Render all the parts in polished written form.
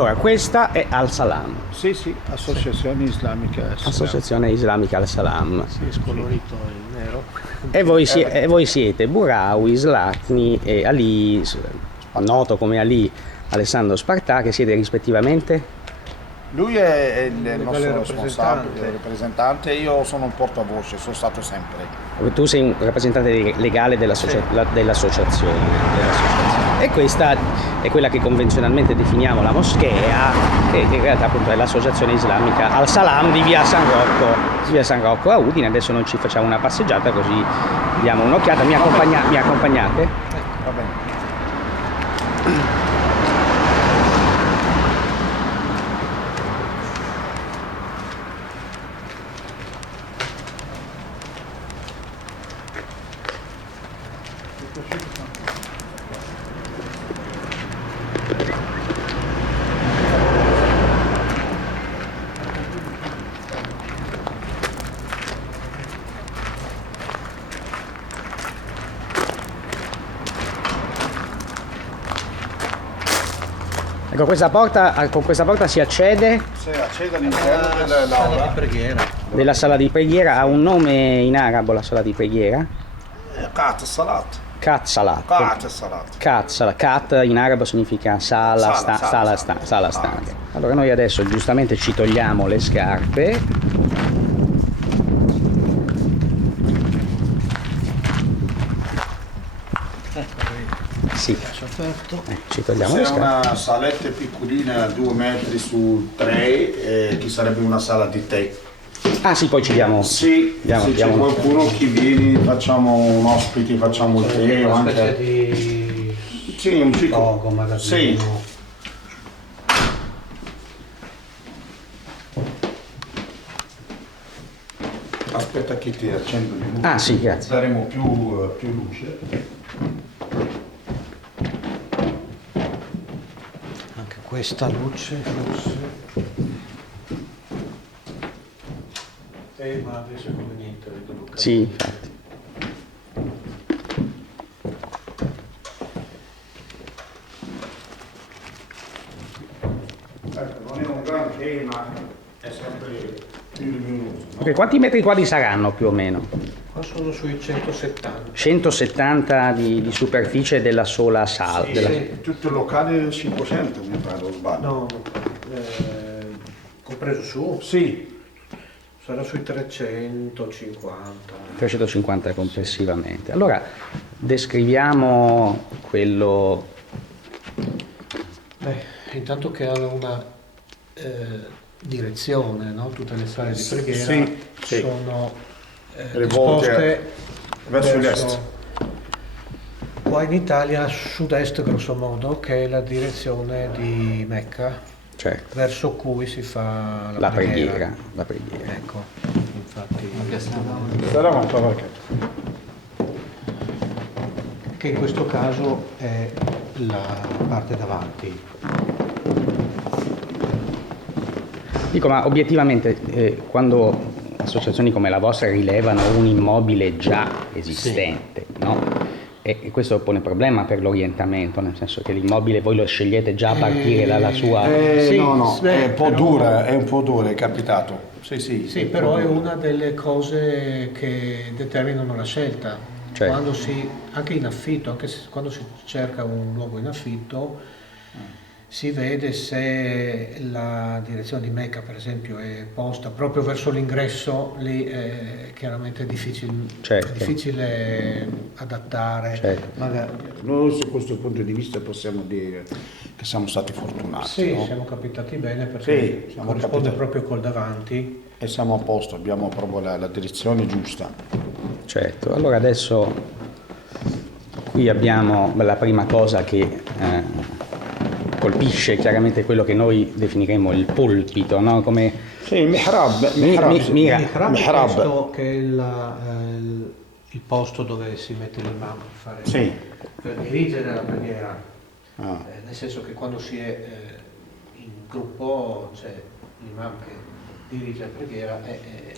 Allora, questa è Al Salam. Sì, Associazione Islamica Al Salam. Associazione Islamica Al Salam. Sì, scolorito in nero. E voi siete Bouraoui, Zlatni e Ali, noto come Ali Alessandro Spartà, che siete rispettivamente? Lui è il nostro responsabile, il rappresentante, io sono un portavoce, sono stato sempre. Tu sei un rappresentante legale dell'associazione. E questa è quella che convenzionalmente definiamo la moschea, e in realtà appunto è l'associazione islamica Al Salam di via San Rocco a Udine. Adesso noi ci facciamo una passeggiata, così diamo un'occhiata. Mi accompagnate? Va bene. Ecco, con questa porta si accede Si accede all'interno dell'aula di preghiera. della sala di preghiera. Ha un nome in arabo la sala di preghiera? Kat Salat. Kat Salat. Kat Salat. Kat in arabo significa sala stanza. Allora noi adesso giustamente ci togliamo le scarpe. Sì, ci togliamo le C'è scarpe. una saletta piccolina, 2 metri su 3, che sarebbe una sala di tè. Ah sì, poi ci diamo. Sì, se c'è qualcuno che viene, facciamo un ospite, facciamo il tè o Una specie anche... di Sì, un piccolo... logo, magazzino. Sì. Aspetta che ti accendo di luce. Ah sì, grazie. Daremo più luce. Anche questa luce forse. Ma adesso è conveniente ridurre. Sì, infatti. Ecco, non è un gran tema, è sempre più luminoso. No? Ok, quanti metri quadri saranno più o meno? Qua sono sui 170. 170 di superficie della sola sala. Tutto il locale 500 mi pare, o sbaglio. No, compreso su, Sì, sarà sui 350. 350 complessivamente. Allora, descriviamo quello. Intanto che hanno una direzione, no? Tutte le sale di preghiera sì. sono Rivolte disposte verso l'est. Qua in Italia sud-est grosso modo, che è la direzione di Mecca, Certo, verso cui si fa la preghiera. Ecco, infatti, Sarà un po' perché. che in questo caso è la parte davanti. Dico, ma obiettivamente quando associazioni come la vostra rilevano un immobile già esistente, no? E questo pone problema per l'orientamento, nel senso che l'immobile voi lo scegliete già a partire dalla sua... Sì, no, beh, è un po' dura, è un po' duro, è capitato. Sì, però è una delle cose che determinano la scelta. Cioè. Quando anche in affitto, quando si cerca un luogo in affitto, si vede se la direzione di Mecca, per esempio, è posta proprio verso l'ingresso, lì è chiaramente difficile adattare. Certo. Magari noi su questo punto di vista possiamo dire che siamo stati fortunati. Sì, no? siamo capitati bene perché siamo corrisponde capitati. proprio col davanti. E siamo a posto, abbiamo proprio la direzione giusta. Certo, allora adesso qui abbiamo la prima cosa che colpisce chiaramente quello che noi definiremo il pulpito, no? Come Sì, il mihrab. Mihrab è questo che è il posto dove si mette l'imam per dirigere la preghiera. Nel senso che quando si è in gruppo c'è l'imam che dirige la preghiera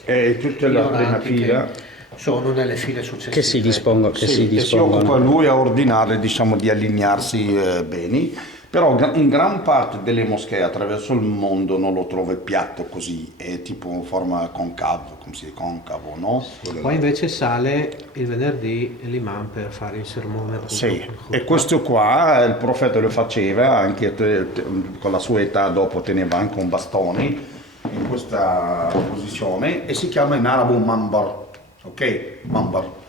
e tutta la prima fila sono nelle file successive che si dispongono. si occupa lui a ordinare, diciamo, di allinearsi bene, Però in gran parte delle moschee attraverso il mondo non lo trovi piatto così, è tipo forma concavo, come si dice, concavo, no? Poi invece sale il venerdì l'imam per fare il sermone. Sì, e questo qua il profeta lo faceva, anche con la sua età dopo teneva anche un bastone in questa posizione e si chiama in arabo mambar, ok? Mambar.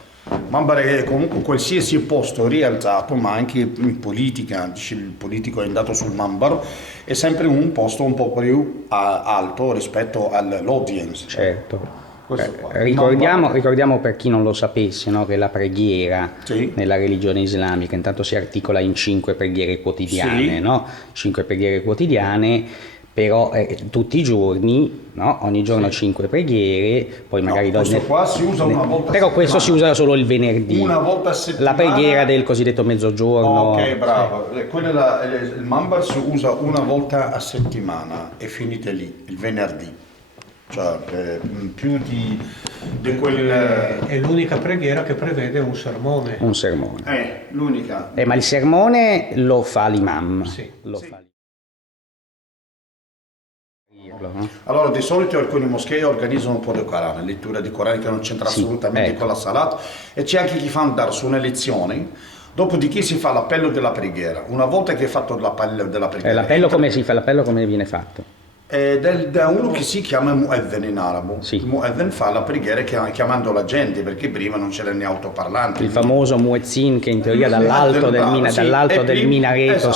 Mambar è comunque qualsiasi posto rialzato, ma anche in politica, il politico è andato sul mambar, è sempre un posto un po' più alto rispetto all'audience. Certo. Questo qua. Ricordiamo per chi non lo sapesse, no, che la preghiera Sì. nella religione islamica intanto si articola in 5 preghiere quotidiane, Sì. no? 5 preghiere quotidiane, però tutti i giorni, no? Ogni giorno 5 preghiere, poi magari questo qua si usa una volta a però questo si settimana. usa solo il venerdì. Una volta a settimana. La preghiera del cosiddetto mezzogiorno. Ok, bravo. Il mambar si usa una volta a settimana e finite lì, il venerdì. Cioè, più di quel... È l'unica preghiera che prevede un sermone. Un sermone. L'unica. Ma il sermone lo fa l'imam. Sì. Lo fa l'imam. Allora, di solito alcune moschee organizzano un po' di Corano, lettura di Corano che non c'entra assolutamente con la salat, e c'è anche chi fa andare su una lezione, dopodiché si fa l'appello della preghiera. Una volta che è fatto l'appello della preghiera... L'appello come si fa? L'appello come viene fatto? Da uno che si chiama muezzin in arabo. Sì. Il muezzin fa la preghiera chiamando la gente, perché prima non c'erano né autoparlanti. Il famoso muezzin che in teoria dall'alto del minareto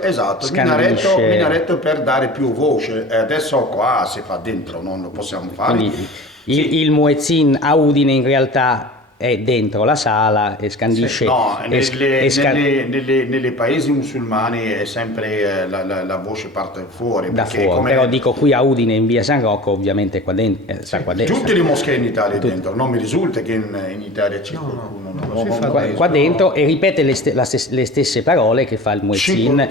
esatto, scandisce. Minaretto per dare più voce. E adesso qua si fa dentro, non lo possiamo fare. Quindi il muezzin a Udine in realtà è dentro la sala e scandisce. No, nelle paesi musulmani è sempre la voce parte fuori. Da fuori, però dico qui a Udine in via San Rocco ovviamente qua dentro, sta qua dentro. Tutte le moschee in Italia dentro, non mi risulta che in Italia c'è qualcuno. Qua dentro e ripete le stesse parole che fa il muezzin,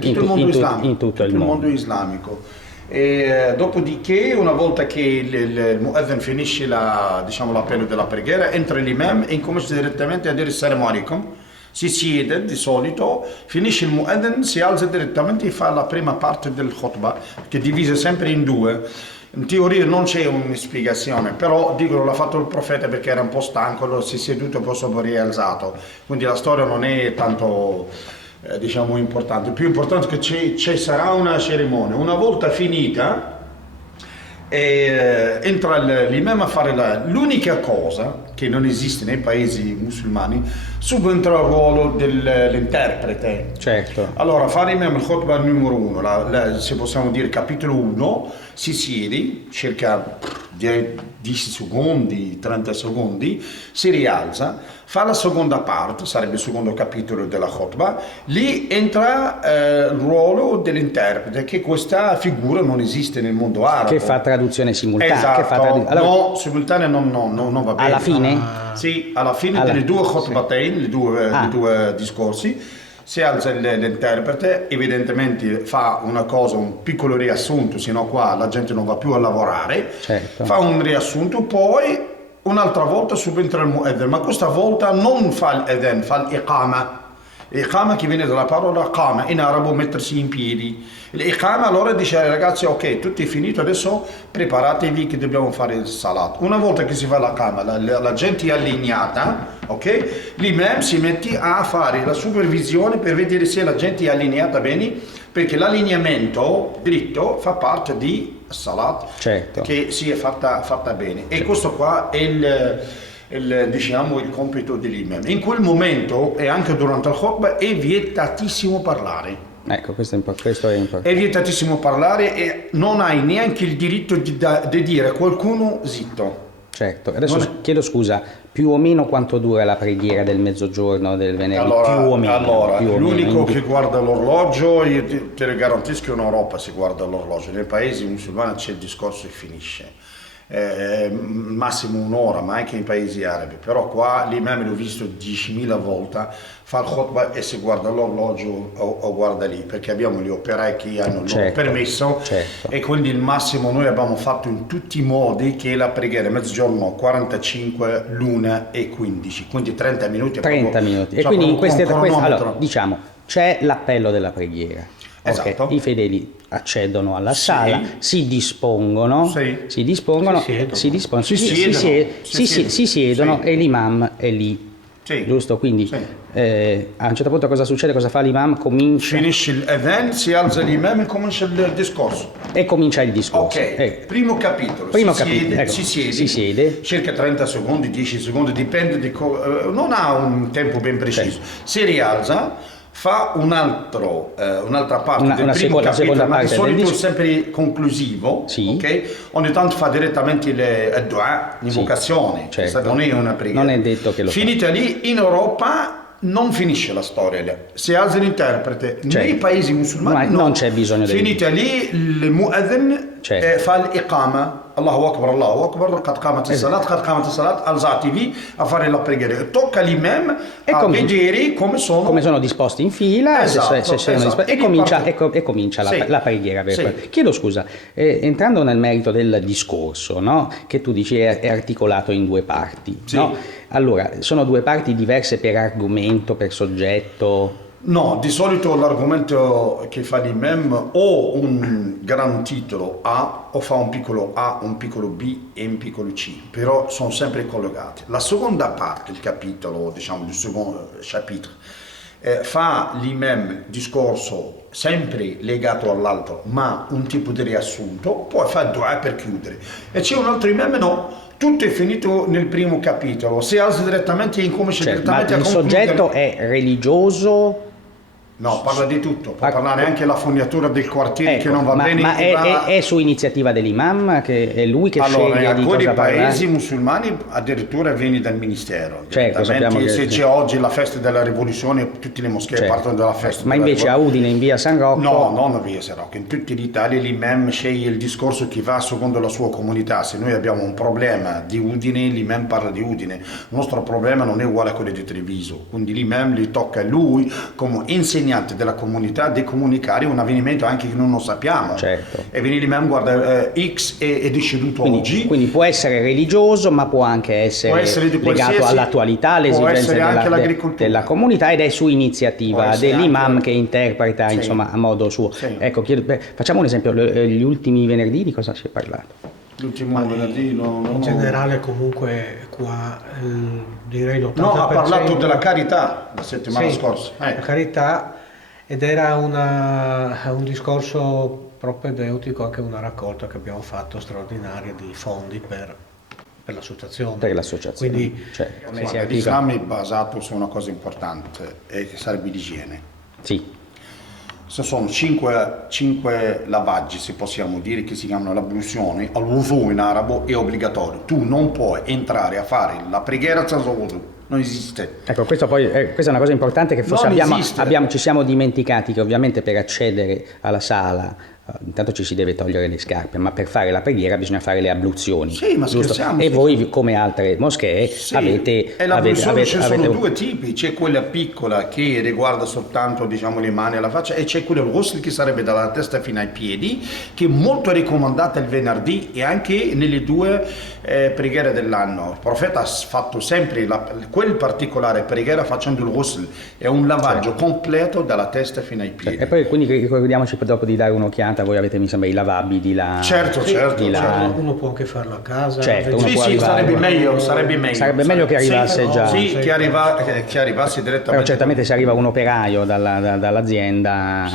in tutto il mondo islamico. E dopodiché, una volta che il muezzin finisce l'appello della preghiera, entra l'imam e incomincia direttamente a dire assalamu alaikum, si siede di solito, finisce il muezzin, si alza direttamente e fa la prima parte del khutbah, che è divisa sempre in due. In teoria non c'è una spiegazione, però dicono l'ha fatto il profeta perché era un po' stanco, si è seduto e poi si è rialzato, quindi la storia non è tanto importante. Il più importante è che ci sarà una cerimonia. Una volta finita entra l'imam a fare l'unica cosa che non esiste nei paesi musulmani, subentra il ruolo dell'interprete. Certo. Allora fa l'imam il khutbah numero 1, se possiamo dire capitolo 1, si siede circa 10 secondi, 30 secondi, si rialza, fa la seconda parte, sarebbe il secondo capitolo della khutbah, lì entra il ruolo dell'interprete, che questa figura non esiste nel mondo arabo. Che fa traduzione simultanea. Esatto, no, simultanea non va bene. Alla fine? Sì, alla fine delle due khutbatain, i due discorsi, si alza l'interprete, evidentemente fa una cosa, un piccolo riassunto, sennò qua la gente non va più a lavorare, certo. Fa un riassunto, poi un'altra volta subentra il muezzin, ma questa volta non fa l'adhan, fa l'iqama. L'iqama che viene dalla parola qama, in arabo mettersi in piedi. L'iqama allora dice ai ragazzi, ok, tutto è finito, adesso preparatevi che dobbiamo fare il salat. Una volta che si fa l'iqama, la gente è allineata, ok? L'imam si mette a fare la supervisione per vedere se la gente è allineata bene, perché l'allineamento dritto fa parte di salat, certo. Che sia fatta bene. E questo qua è il compito dell'imam. In quel momento e anche durante il khutbah è vietatissimo parlare. Ecco, questo è importante. È vietatissimo parlare e non hai neanche il diritto di dire a qualcuno zitto. Certo, adesso chiedo scusa, più o meno quanto dura la preghiera del mezzogiorno del venerdì? L'unico che guarda l'orologio, io te lo garantisco che in Europa si guarda l'orologio, nei paesi musulmani c'è il discorso e finisce. Massimo un'ora, ma anche in paesi arabi, però qua l'imam l'ho visto 10.000 volte, fa il khutbah e si guarda l'orologio o guarda lì, perché abbiamo gli operai che hanno il permesso, e quindi il massimo noi abbiamo fatto in tutti i modi che la preghiera mezzogiorno 45, l'1 e 15, quindi 30 minuti. 30 minuti. E quindi in queste allora, diciamo c'è l'appello della preghiera. Esatto. I fedeli accedono alla sala, si dispongono, si siedono e l'imam è lì. Giusto? Quindi a un certo punto cosa succede? Cosa fa l'imam? Finisce l'adhan, si alza l'imam e comincia il discorso. E comincia il discorso. Primo capitolo. Si siede, circa 30 secondi, 10 secondi, dipende non ha un tempo ben preciso. Si rialza, fa un'altra parte del primo capitolo, ma di solito è sempre conclusivo, ogni tanto fa direttamente il dua, l'invocazione, non è una preghiera. Non è detto che lo Finita lì, in Europa non finisce la storia, si alza l'interprete, nei paesi musulmani non c'è bisogno di finita lì, il mu'adhin fa l'iqama, Allahu Akbar, qad qamat as-salat, alzatevi a fare la preghiera, tocca l'imam a vedere come sono disposti in fila, e comincia la preghiera. Chiedo scusa, entrando nel merito del discorso, no? Che tu dici è articolato in due parti, no? Allora, sono due parti diverse per argomento, per soggetto? No, di solito l'argomento che fa l'imam o un gran titolo A o fa un piccolo A, un piccolo B e un piccolo C, però sono sempre collegati. La seconda parte, il capitolo, diciamo il secondo chapitre, fa l'imam discorso sempre legato all'altro, ma un tipo di riassunto, poi fa il dua per chiudere. E c'è un altro imam, no, tutto è finito nel primo capitolo, si alza direttamente e incomincia direttamente a concludere. Il soggetto è religioso? No, parla di tutto, può parlare anche la fognatura del quartiere che non va bene. Ma è su iniziativa dell'imam, che è lui che sceglie di cosa parlare? In paesi musulmani addirittura viene dal ministero. Sappiamo che se c'è oggi la festa della rivoluzione, tutte le moschee partono dalla festa. Ma invece a Udine, in via San Rocco? No, non a via San Rocco. In tutta l'Italia l'imam sceglie il discorso che va secondo la sua comunità. Se noi abbiamo un problema di Udine, l'imam parla di Udine. Il nostro problema non è uguale a quello di Treviso. Quindi l'imam gli tocca a lui come insegnante della comunità di comunicare un avvenimento anche che non lo sappiamo. E viene l'imam, guarda, X è deceduto oggi. Quindi può essere religioso, ma può anche essere legato all'attualità, alle esigenze della comunità, ed è su iniziativa dell'imam che interpreta insomma a modo suo. Ecco, facciamo un esempio, gli ultimi venerdì di cosa si è parlato? L'ultimo venerdì in generale comunque qua direi l'80%. No, ha parlato della carità la settimana scorsa. La carità, ed era un discorso propedeutico, anche una raccolta che abbiamo fatto straordinaria di fondi per l'associazione. Per l'associazione. Quindi l'Islam è basato su una cosa importante, e che sarebbe l'igiene. Se sono 5 lavaggi, se possiamo dire, che si chiamano l'abluzione, al-wudu in arabo è obbligatorio. Tu non puoi entrare a fare la preghiera senza wudu. Non esiste. Ecco, questa è una cosa importante che forse ci siamo dimenticati, che ovviamente per accedere alla sala intanto ci si deve togliere le scarpe, ma per fare la preghiera bisogna fare le abluzioni. Ma scherziamo. E voi, come altre moschee, avete... E l'abluzione ci sono due tipi, c'è quella piccola che riguarda soltanto, diciamo, le mani e la faccia, e c'è quella ghusl che sarebbe dalla testa fino ai piedi, che è molto raccomandata il venerdì e anche nelle due preghiere dell'anno. Il profeta ha fatto sempre quel particolare preghiera facendo il ghusl, è un lavaggio completo dalla testa fino ai piedi. E poi quindi ricordiamoci dopo di dare un'occhiata. Voi avete, mi sembra, i lavabili di là. Certo. Uno può anche farlo a casa. Sarebbe meglio. Sarebbe meglio che arrivasse già. Che arrivasse direttamente. Però certamente se arriva un operaio dall'azienda.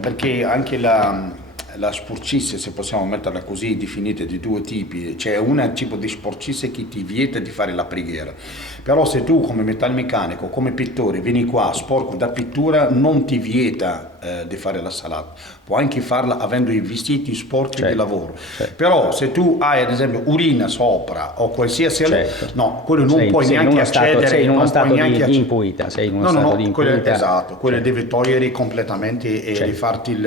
Perché anche la sporcizia, se possiamo metterla così, definita di due tipi. C'è un tipo di sporcizia che ti vieta di fare la preghiera, però se tu come metalmeccanico, come pittore, vieni qua sporco da pittura, non ti vieta di fare la salat, puoi anche farla avendo i vestiti sporchi di lavoro. Però se tu hai ad esempio urina sopra o qualsiasi no, quello non puoi neanche accedere, sei in uno stato di impurità, quello devi togliere completamente e rifarti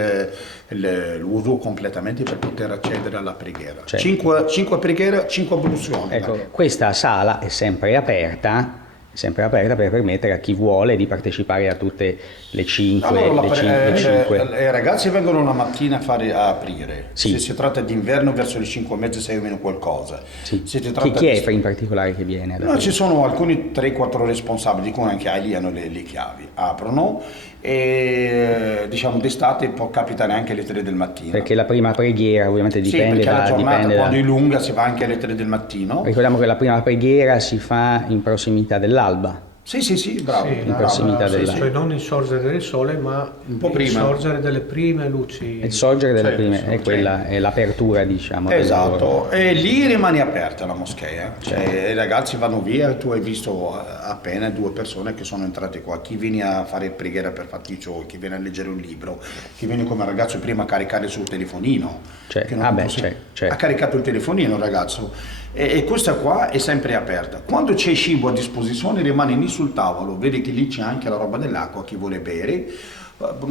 l'uso completamente per poter accedere alla preghiera. 5 preghiere, 5 abluzioni. Ecco, questa sala è sempre aperta sempre aperta per permettere a chi vuole di partecipare a tutte le 5. Allora, le 5. i ragazzi vengono la mattina a aprire. Sì. Se si tratta d'inverno verso le 5:30, 6 o meno qualcosa. Sì. Se si tratta Chi è in particolare che viene? ad No, aprire? ci sono alcuni 3-4 responsabili, dicono anche lì hanno le chiavi, aprono e diciamo d'estate può capitare anche alle 3 del mattino. Perché la prima preghiera ovviamente dipende sì, perché la giornata dipende quando è lunga si va anche alle 3 del mattino. Ricordiamo che la prima preghiera si fa in prossimità dell'alba. Sì, bravo. Sì, in prossimità della... cioè non il sorgere del sole, ma Un po' il prima. sorgere delle prime luci. Il sorgere delle Sì, prime sì, è quella, è l'apertura, diciamo. del loro- Esatto, e lì rimane aperta la moschea, cioè i ragazzi vanno via, tu hai visto appena 2 persone che sono entrate qua, chi viene a fare preghiera per faticcio, chi viene a leggere un libro, chi viene come ragazzo prima a caricare sul telefonino, Certo. che non Ah beh, possi- certo. ha caricato il telefonino il ragazzo e questa qua è sempre aperta, quando c'è cibo a disposizione rimane lì sul tavolo, vedi che lì c'è anche la roba dell'acqua, chi vuole bere.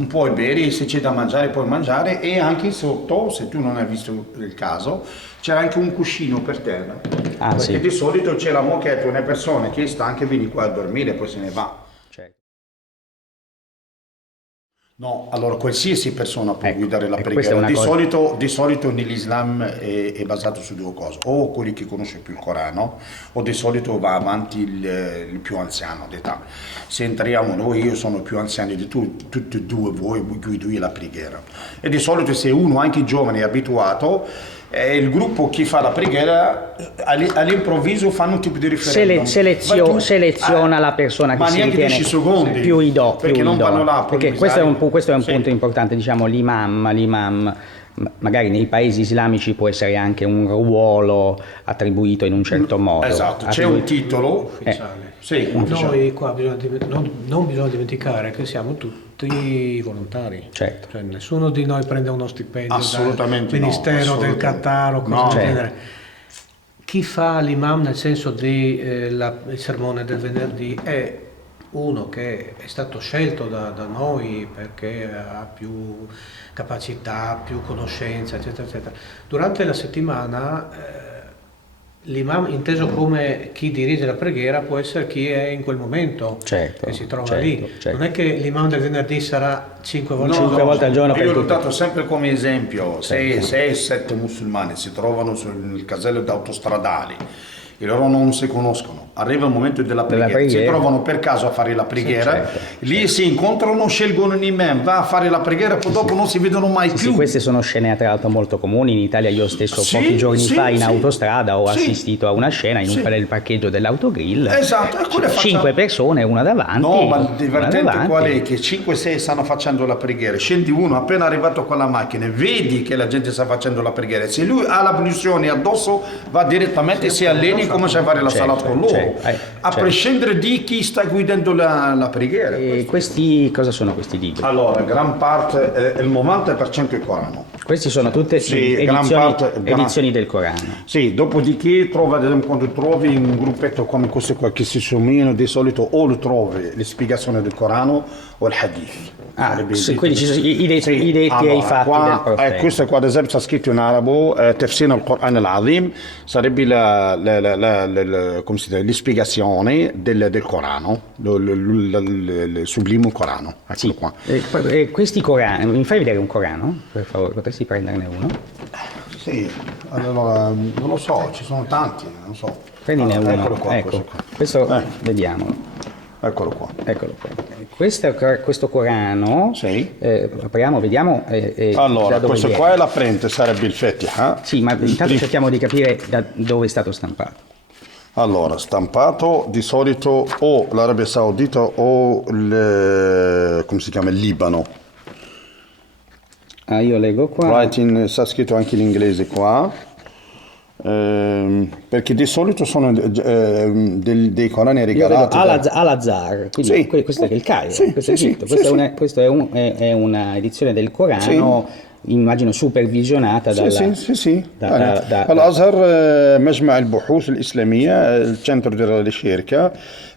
Puoi bere, se c'è da mangiare puoi mangiare e anche sotto, se tu non hai visto il caso, c'era anche un cuscino per terra. Ah, perché sì. di solito c'è la moquette, una persona che sta anche vieni qua a dormire e poi se ne va. Certo. No, allora qualsiasi persona può Ecco, guidare la ecco, questa è preghiera. una cosa- Di solito nell'Islam è basato su 2 cose, o quelli che conosce più il Corano, o di solito va avanti il più anziano d'età. Se entriamo noi, io sono più anziano di tutti e 2 voi guido io la preghiera. E di solito se uno, anche giovane, è abituato, il gruppo chi fa la preghiera all'improvviso fanno un tipo di referendum. Seleziona la persona che ma si neanche ritiene 10 secondi, più idonea. perché non vanno là a Perché questo è un sì. punto importante, diciamo, l'imam magari nei paesi islamici può essere anche un ruolo attribuito in un certo modo. Esatto, c'è un titolo ufficiale. sì, ufficiale. Noi qua non bisogna dimenticare che siamo tutti volontari. Certo. Cioè, nessuno di noi prende uno stipendio Assolutamente dal no, Ministero del assolutamente. Qatar o cose No. del Certo. genere. Chi fa l'imam nel senso di il sermone del venerdì è uno che è stato scelto da noi perché ha più capacità, più conoscenza, eccetera, eccetera. Durante la settimana l'imam, inteso come chi dirige la preghiera, può essere chi è in quel momento Certo, che si trova certo, lì. certo. Non è che l'imam del venerdì sarà 5 volte al 5 giorno. volte al giorno per Io l'ho tutti. dato sempre come esempio, se 6-7 musulmani si trovano sul casello d'autostradali e loro non si conoscono, arriva il momento della preghiera, si trovano per caso a fare la preghiera, certo, lì si incontrano, scelgono un imam, va a fare la preghiera, poi dopo non si vedono mai più. Sì, queste sono scene tra l'altro molto comuni in Italia. Io stesso Sì, pochi giorni sì, fa in sì. autostrada ho Sì. assistito a una scena in Sì. del parcheggio dell'autogrill. Esatto, e quelle facciamo- 5 persone, una davanti. No, ma il una divertente davanti. qual è? Che 5-6 stanno facendo la preghiera, scendi uno appena arrivato con la macchina, vedi che la gente sta facendo la preghiera, se lui ha l'abluzione addosso va direttamente, si alleni e comincia a fare la Certo, salat con loro, certo, a certo. prescindere di chi sta guidando la preghiera. E questi, cosa sono questi libri? Allora, gran parte, il 90% è Corano. Questi sono tutte Sì, gran parte- edizioni del Corano. Sì, dopodiché trova, quando trovi un gruppetto come questo qua che si somigliano, di solito o lo trovi le spiegazioni del Corano o il hadith. Ah, Sarebbe sì, detto- quindi ci sono i detti e i fatti qua, del profeta. questo qua ad esempio sta scritto in arabo, Tafsir al-Quran al-Azim, sarebbe come si dice, le spiegazioni del Corano, il sublime Corano. Eccolo Sì. qua. Questi Corani, mi fai vedere un Corano? Per favore, potresti prenderne uno? Sì, allora non lo so, ci sono tanti, non so. Prendine Allora, uno. Eccolo qua, ecco, questo qua. vediamolo. Eccolo qua. Eccolo qua. Questo Corano, Sì. apriamo, vediamo da Allora, dove questo viene. qua è la prente, sarebbe il Fatiha. Sì, ma intanto cerchiamo di capire da dove è stato stampato. Allora, stampato di solito o l'Arabia Saudita o come si chiama, il Libano. Ah, io leggo qua. Sta scritto anche in inglese qua. Perché di solito sono dei Corani Io regalati vedo Al-Azhar, quindi Sì. questo è il Cairo, Sì, questo è sì, Egitto. sì, Questa sì. è una edizione del Corano immagino supervisionata dalla... sì. الأزهر مجمع البحوث الإسلامية السنتر di ricerca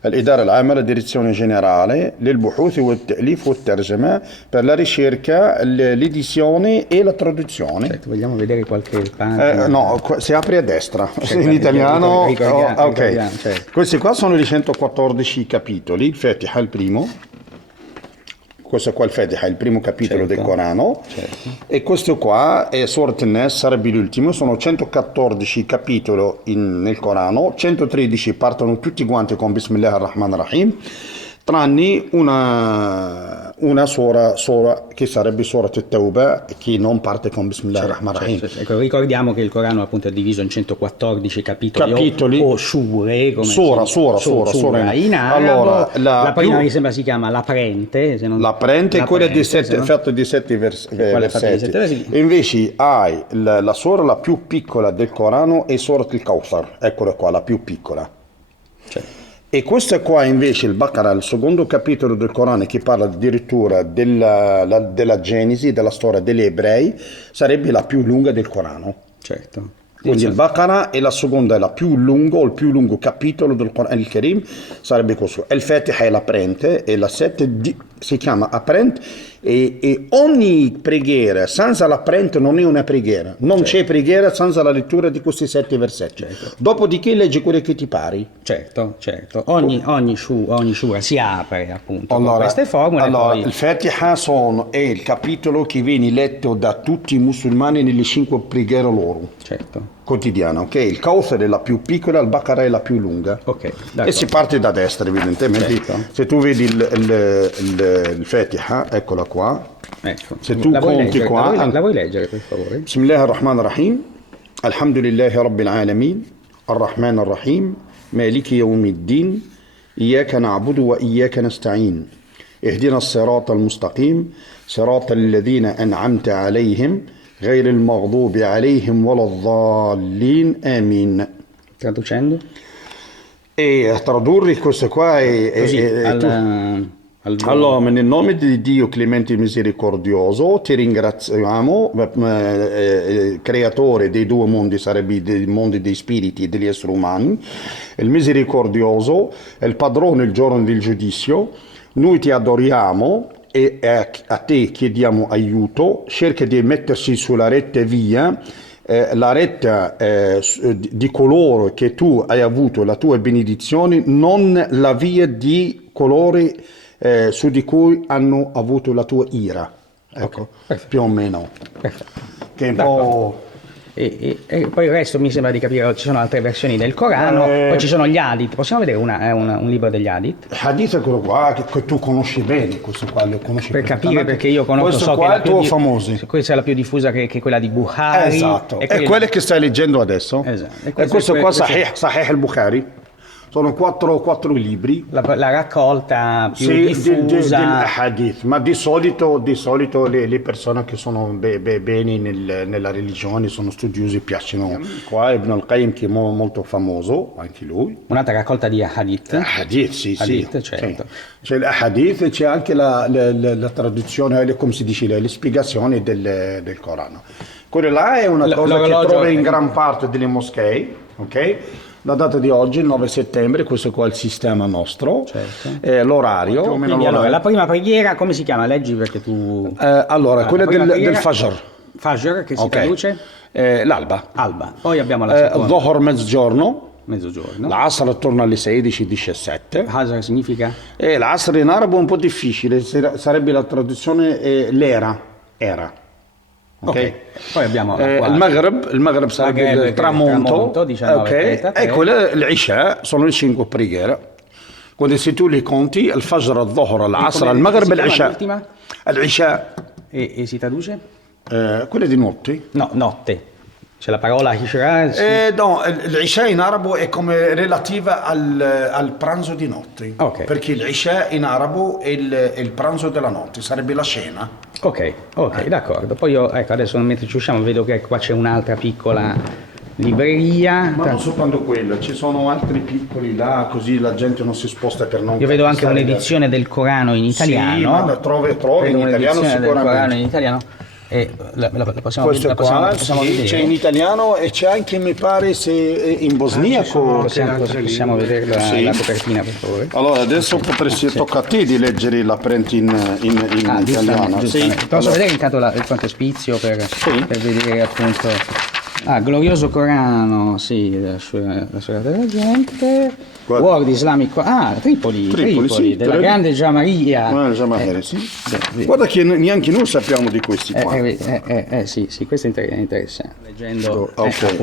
الإدارة العامة la direzione generale للبحوث والتأليف والترجمة per la ricerca, l'edizione e la traduzione. Certo, vogliamo vedere qualche pagina? No, si apre a destra, Certo, in italiano. ricordiamo, Ok, questi qua sono i 114 capitoli, il Fatiha è il primo. Questo qua il Fatiha è il primo capitolo del Corano, e questo qua è Surat An-Nas, sarebbe l'ultimo. Sono 114 capitoli nel Corano, 113 partono tutti quanti con Bismillah ar-Rahman ar-Rahim, tranne una sura che sarebbe Surat At-Tawbah, che non parte con Bismillah ar-Rahman ar-Rahim. Ecco, ricordiamo che il Corano appunto è diviso in 114 capitoli o sure, come sura in arabo. Allora, la prima mi sembra si chiama l'Aprente, è quella fatta di 7 versetti. E invece hai la sura la più piccola del Corano è Surat al-Kawthar, eccola qua, la più piccola. E questo qua invece, il Baqarah, il secondo capitolo del Corano, che parla addirittura della Genesi, della storia degli ebrei, sarebbe la più lunga del Corano. Certo. Quindi il Baqarah è la seconda, è la più lungo, il più lungo capitolo del Corano al-Karim, sarebbe questo. Il Fatiha è l'Aprente, e la 7 si chiama Aprente, e ogni preghiera senza l'Aprente non è una preghiera. Non c'è preghiera senza la lettura di questi 7 versetti. Dopodiché leggi quello che ti pari. Certo. Ogni sura si apre appunto con queste formule. Allora, poi... il Fatiha è il capitolo che viene letto da tutti i musulmani nelle 5 preghiere loro. Certo. Quotidiana, ok? Il Kawthar è la più piccola, il Baqarah è la più lunga. Ok, e si parte da destra, evidentemente. Certo. Se tu vedi il Fatiha, eccola qua. Ecco. Se tu conti qua. La vuoi leggere, per favore? Bismillah ar-Rahman ar-Rahim. Alhamdulillahi Rabbil Alamin. Ar-Rahman ar-Rahim. Maliki Yawmiddin. Iyyaka na'budu wa iyyaka nasta'in. Ihdina as-sirata al-mustaqim. Sirata alladhina an'amta alayhim. غير المغضوب عليهم ولا الضالين آمين. Traducendo? E tradurre questo qua allora, nel nome di Dio clemente e misericordioso, ti ringraziamo, creatore dei due mondi, sarebbe il mondo dei spiriti e degli esseri umani, il misericordioso, il padrone il giorno del giudizio. Noi ti adoriamo e a te chiediamo aiuto. Cerca di mettersi sulla retta via, la retta di coloro che tu hai avuto la tua benedizione, non la via di coloro su di cui hanno avuto la tua ira. Ecco, più o meno. Che è un po'... E poi il resto mi sembra di capire, ci sono altre versioni del Corano, poi ci sono gli Hadith. Possiamo vedere un libro degli Hadith? Hadith è quello qua che tu conosci bene, questo qua lo conosci per capire, perché io conosco, questo qua è il tuo famoso. Questa è la più diffusa, che è quella di Bukhari. Esatto, è quella che stai leggendo adesso. Esatto. E questo qua Sahih al-Bukhari. Sono quattro libri. La raccolta più diffusa del hadith, ma di solito le persone che sono bene nella religione, sono studiosi, piacciono. Qua Ibn al-Qayyim, che è molto famoso, anche lui. Un'altra raccolta di hadith. Hadith, sì. Certo. C'è l'hadith, c'è anche la traduzione, come si dice, le spiegazioni del Corano. Quello là è una cosa che trovi in gran parte delle moschee, ok? La data di oggi, il 9 settembre, questo qua è il sistema nostro, l'orario. Quindi allora, la prima preghiera, come si chiama? Leggi perché tu... allora, quella del Fajr. Fajr, che si traduce? L'alba. Alba. Poi abbiamo la seconda. Dhuhr, mezzogiorno. L'Asr attorno alle 16-17. Asr significa? L'Asr in arabo è un po' difficile, sarebbe la traduzione era. Okay. Poi abbiamo il Maghreb sarebbe il tramonto, 19:33. E quella l'Isha sono le 5 preghiere. Quando se tu li conti, il Fajr, il Dhuhr, l'Asr, il Maghreb e l'Isha. L'Isha. E si traduce? Quella di notte. No, notte. C'è la parola Isha? No, l'Isha in arabo è come relativa al pranzo di notte. Okay. Perché l'Isha in arabo è il pranzo della notte, sarebbe la cena. Ok, d'accordo. Poi io, adesso mentre ci usciamo vedo che qua c'è un'altra piccola libreria. Ma non soltanto quella, ci sono altri piccoli là, così la gente non si sposta per non... Io vedo anche un'edizione del Corano in italiano. Sì, ma trovi in italiano sicuramente. Del Corano in italiano. Questo qua sì, c'è in italiano e c'è anche, mi pare, se in bosniaco. Possiamo vedere la copertina, per favore? Allora, adesso tocca a te di leggere la print in italiano. Sì. Posso vedere intanto il frontespizio per vedere appunto. Glorioso Corano, sì, la surata della gente. World Islamic, Tripoli sì, della grande Giamaria. Sì. Guarda che neanche noi sappiamo di questi qua. Sì, questo è interessante. Leggendo,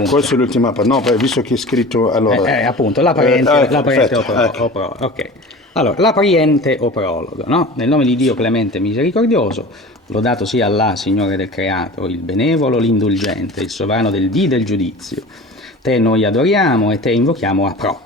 questo è l'ultima parte. No, visto che è scritto, allora. Appunto, l'apriente o prologo. Ok. Allora, l'apriente o prologo, no? Nel nome di Dio clemente e misericordioso, lodato sia Allah, Signore del creato, il benevolo, l'indulgente, il sovrano del dì del giudizio. Te noi adoriamo e te invochiamo a pro.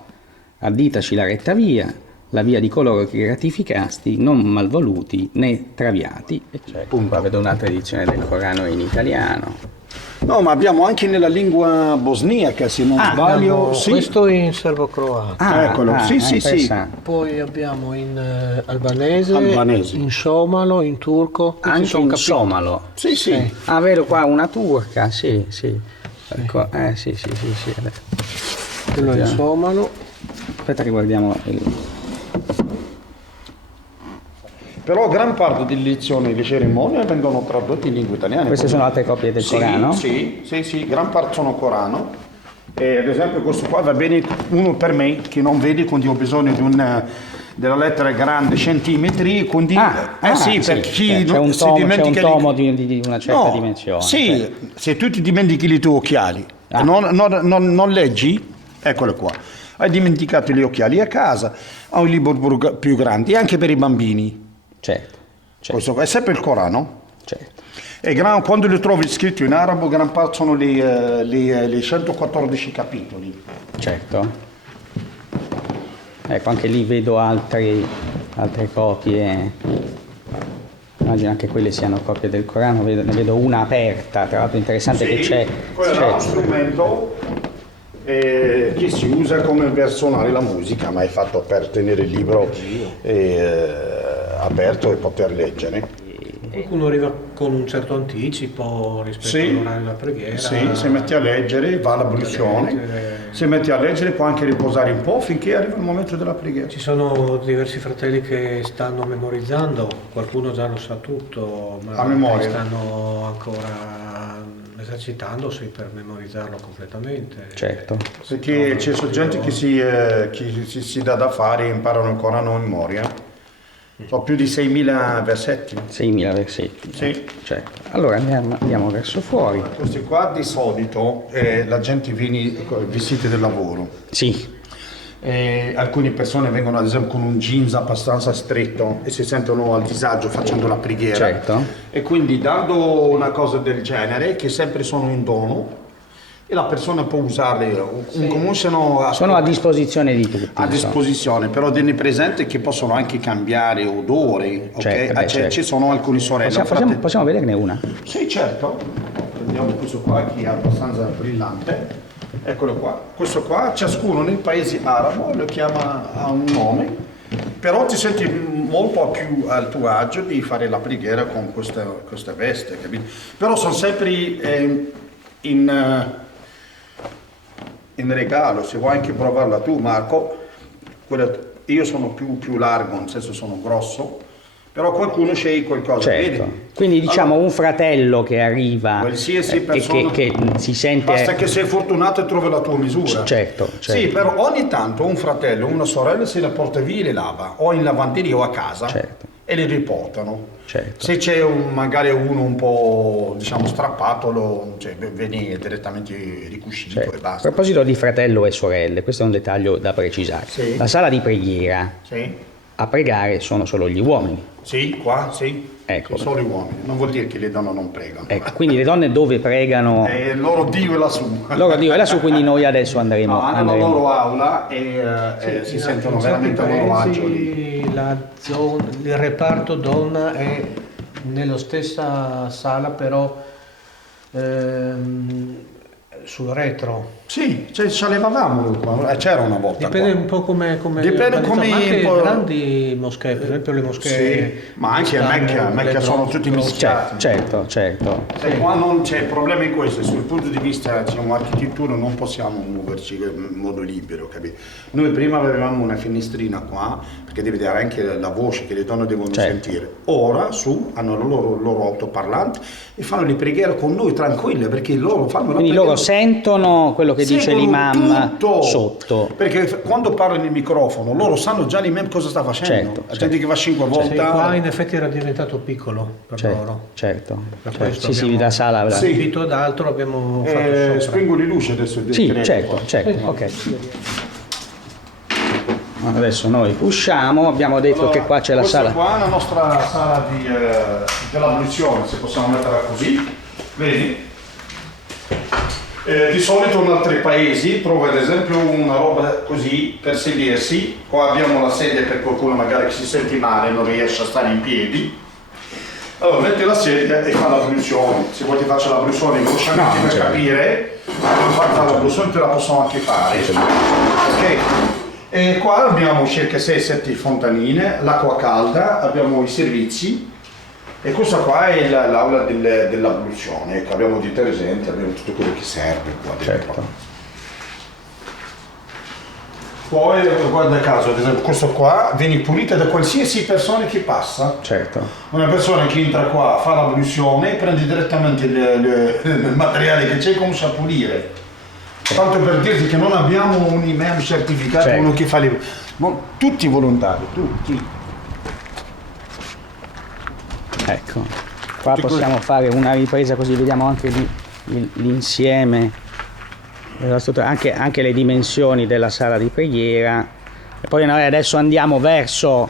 Additaci la retta via, la via di coloro che gratificasti, non malvoluti né traviati. E qua vedo un'altra edizione del Corano in italiano. No, ma abbiamo anche nella lingua bosniaca, se non sbaglio. Sì. Questo in serbo-croato. Eccolo, sì. Poi abbiamo in albanese, in somalo, in turco. Anche in somalo? Sì. Vedo qua una turca, sì. Ecco, sì. Quello in somalo. Aspetta che guardiamo Però gran parte delle lezioni di cerimonia vengono tradotte in lingua italiana. Queste sono altre copie del Corano? Sì, gran parte sono Corano. Ad esempio questo qua va bene uno per me che non vede, quindi ho bisogno di della lettera grande centimetri, quindi per chi c'è un tomo di una certa dimensione. Sì, se tu ti dimentichi i tuoi occhiali e non leggi, eccolo qua. Hai dimenticato gli occhiali a casa, hai un libro più grande, anche per i bambini. Certo. Questo è sempre il Corano. Certo. E quando li trovi scritto in arabo, gran parte sono le 114 capitoli. Certo. Ecco, anche lì vedo altre copie. Immagino anche quelle siano copie del Corano, ne vedo una aperta, tra l'altro interessante che c'è. Quello è uno strumento che si usa come per suonare la musica, ma è fatto per tenere il libro aperto e poter leggere. Qualcuno arriva con un certo anticipo rispetto all'orario della preghiera. Sì, se metti a leggere va all'abluzione, se metti a leggere può anche riposare un po' finché arriva il momento della preghiera. Ci sono diversi fratelli che stanno memorizzando, qualcuno già lo sa tutto, ma a memoria stanno ancora esercitandosi per memorizzarlo completamente. Certo. Perché c'è gente che si dà da fare e imparano il Corano a memoria. Sono più di 6.000 versetti. 6.000 versetti. Sì. Certo. Allora andiamo verso fuori. Questi qua di solito la gente viene vestita del lavoro. Sì. Alcune persone vengono ad esempio con un jeans abbastanza stretto e si sentono al disagio facendo la preghiera. Certo. E quindi dando una cosa del genere, che sempre sono in dono, e la persona può usarle, comunque sono a disposizione di tutti. A disposizione, però tieni presente che possono anche cambiare odore, certo, certo. Ci sono alcune sorelle. Possiamo vederne una? Sì, certo. Prendiamo questo qua che è abbastanza brillante. Eccolo qua. Questo qua, ciascuno nei paesi arabo lo chiama a un nome, però ti senti molto più al tuo agio di fare la preghiera con questa veste, capito? Però sono sempre in regalo, se vuoi anche provarla tu Marco. Io sono più largo, nel senso sono grosso, però qualcuno sceglie qualcosa. Certo. Vedi? Quindi diciamo un fratello che arriva qualsiasi persona, che si sente... Basta che sei fortunato e trovi la tua misura. Certo. Sì, però ogni tanto un fratello, una sorella se la porta via e le lava, o in lavanderia o a casa, certo, e le riportano. Certo. Se c'è magari uno un po', diciamo, strappato, viene direttamente ricuscito, certo, e basta. A proposito di fratello e sorelle, questo è un dettaglio da precisare. Sì. La sala di preghiera, a pregare sono solo gli uomini. Sì, qua sì. Ecco. Solo gli uomini, non vuol dire che le donne non pregano. Ecco, quindi le donne dove pregano? Il loro Dio è lassù. Loro Dio è lassù, quindi noi adesso andremo. Hanno la loro aula e si sentono veramente a loro agio lì. Il reparto donna è nella stessa sala, però sul retro. Sì, ce l'avevamo qua, c'era una volta. Dipende qua. un po' come Dipende come ma anche po'... grandi moschee, per esempio le moschee. Sì, ma anche a Mecca sono tutti mischiati. Certo. Qua non c'è problema in questo, sul punto di vista diciamo architettura non possiamo muoverci in modo libero, capito? Noi prima avevamo una finestrina qua, perché devi dare anche la voce che le donne devono sentire. Ora su hanno il loro autoparlante e fanno le preghiere con noi tranquille, perché loro fanno la Quindi preghiera. loro sentono quello che dice l'imam sotto. Perché quando parla nel microfono loro sanno già l'imam cosa sta facendo. Gente che va 5 volte. Sì, qua in effetti era diventato piccolo per loro. Certo. Questo Sì, la sala. Sì, invito ad altro abbiamo fatto sopra. Spengo le luci adesso. Sì, certo. Ok. Adesso noi usciamo, abbiamo detto che qua c'è la sala. Qua è la nostra sala dell'abluzione, se possiamo metterla così, vedi? Di solito in altri paesi trovo ad esempio una roba così per sedersi, qua abbiamo la sedia per qualcuno magari che si sente male, non riesce a stare in piedi. Allora metti la sedia e fa l'abluzione, se vuoi ti faccio l'abluzione inconsciamente per capire, come fare l'abluzione te la possono anche fare. Ok? E qua abbiamo circa 6-7 fontanine, l'acqua calda, abbiamo i servizi e questa qua è l'aula dell'abluzione, ecco, abbiamo detergenti, abbiamo tutto quello che serve qua dentro. Certo. Poi guarda caso, ad esempio questo qua viene pulito da qualsiasi persona che passa. Certo. Una persona che entra qua, fa l'abluzione, prende direttamente il materiale che c'è e comincia a pulire. Tanto per dirti che non abbiamo un imam certificato, uno che fa tutti volontari, tutti. Ecco, qua possiamo fare una ripresa così vediamo anche l'insieme, anche le dimensioni della sala di preghiera. E poi noi adesso andiamo verso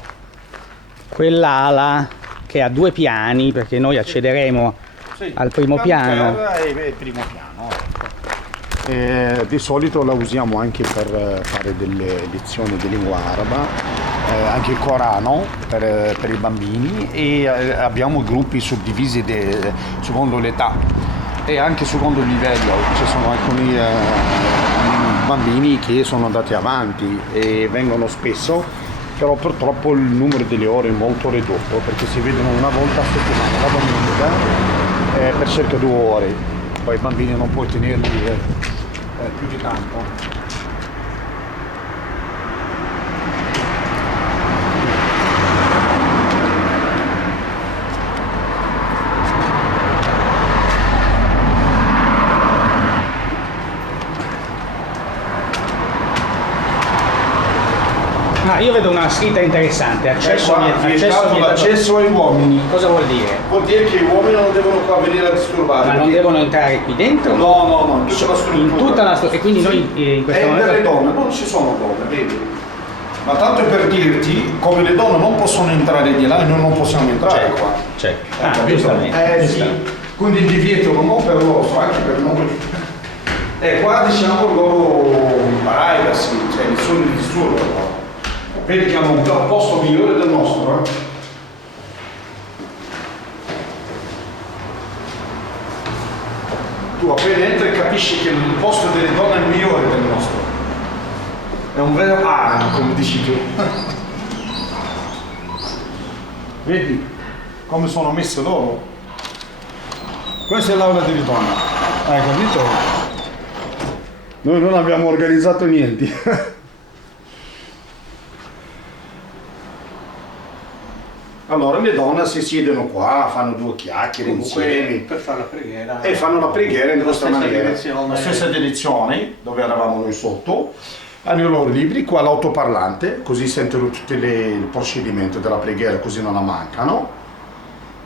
quell'ala che ha 2 piani, perché noi accederemo al primo piano. E il primo piano. Di solito la usiamo anche per fare delle lezioni di lingua araba, anche il Corano per i bambini e abbiamo gruppi suddivisi secondo l'età e anche secondo il livello. Ci sono alcuni bambini che sono andati avanti e vengono spesso, però purtroppo il numero delle ore è molto ridotto perché si vedono una volta a settimana la domenica per circa 2 ore. Poi i bambini non puoi tenerli più di tanto. Io vedo una scritta interessante, accesso l'accesso ai uomini. Cosa vuol dire? Vuol dire che gli uomini non devono qua venire a disturbare. Ma non devono entrare qui dentro? No, in tutta la struttura. E quindi noi in questo momento... per le donne, non ci sono donne, vedi? Ma tanto per dirti, come le donne non possono entrare di là e noi non possiamo entrare qua. Certo. Giustamente. Sì. Quindi il divieto non per loro, anche per noi. E qua diciamo loro privacy, cioè nessuno li disturba qua. Vedi che hanno un posto migliore del nostro, Tu appena entri e capisci che il posto delle donne è migliore del nostro. È un vero harem, come dici tu. Vedi come sono messe loro? Questa è l'aula delle donne. Hai capito? Noi non abbiamo organizzato niente. Allora le donne si siedono qua, fanno 2 chiacchiere insieme per fare la preghiera e fanno la preghiera in questa maniera. La stessa direzione dove eravamo noi sotto, hanno i loro libri, qua l'autoparlante, così sentono tutto il procedimento della preghiera, così non la mancano.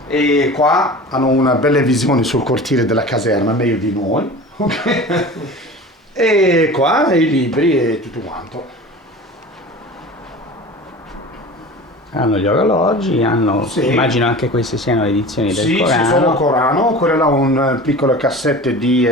E qua hanno una bella visione sul cortile della caserma, meglio di noi. Okay? E qua i libri e tutto quanto. Hanno gli orologi, immagino anche queste siano le edizioni del Corano. Sì, sono Corano, quella là un piccolo cassette di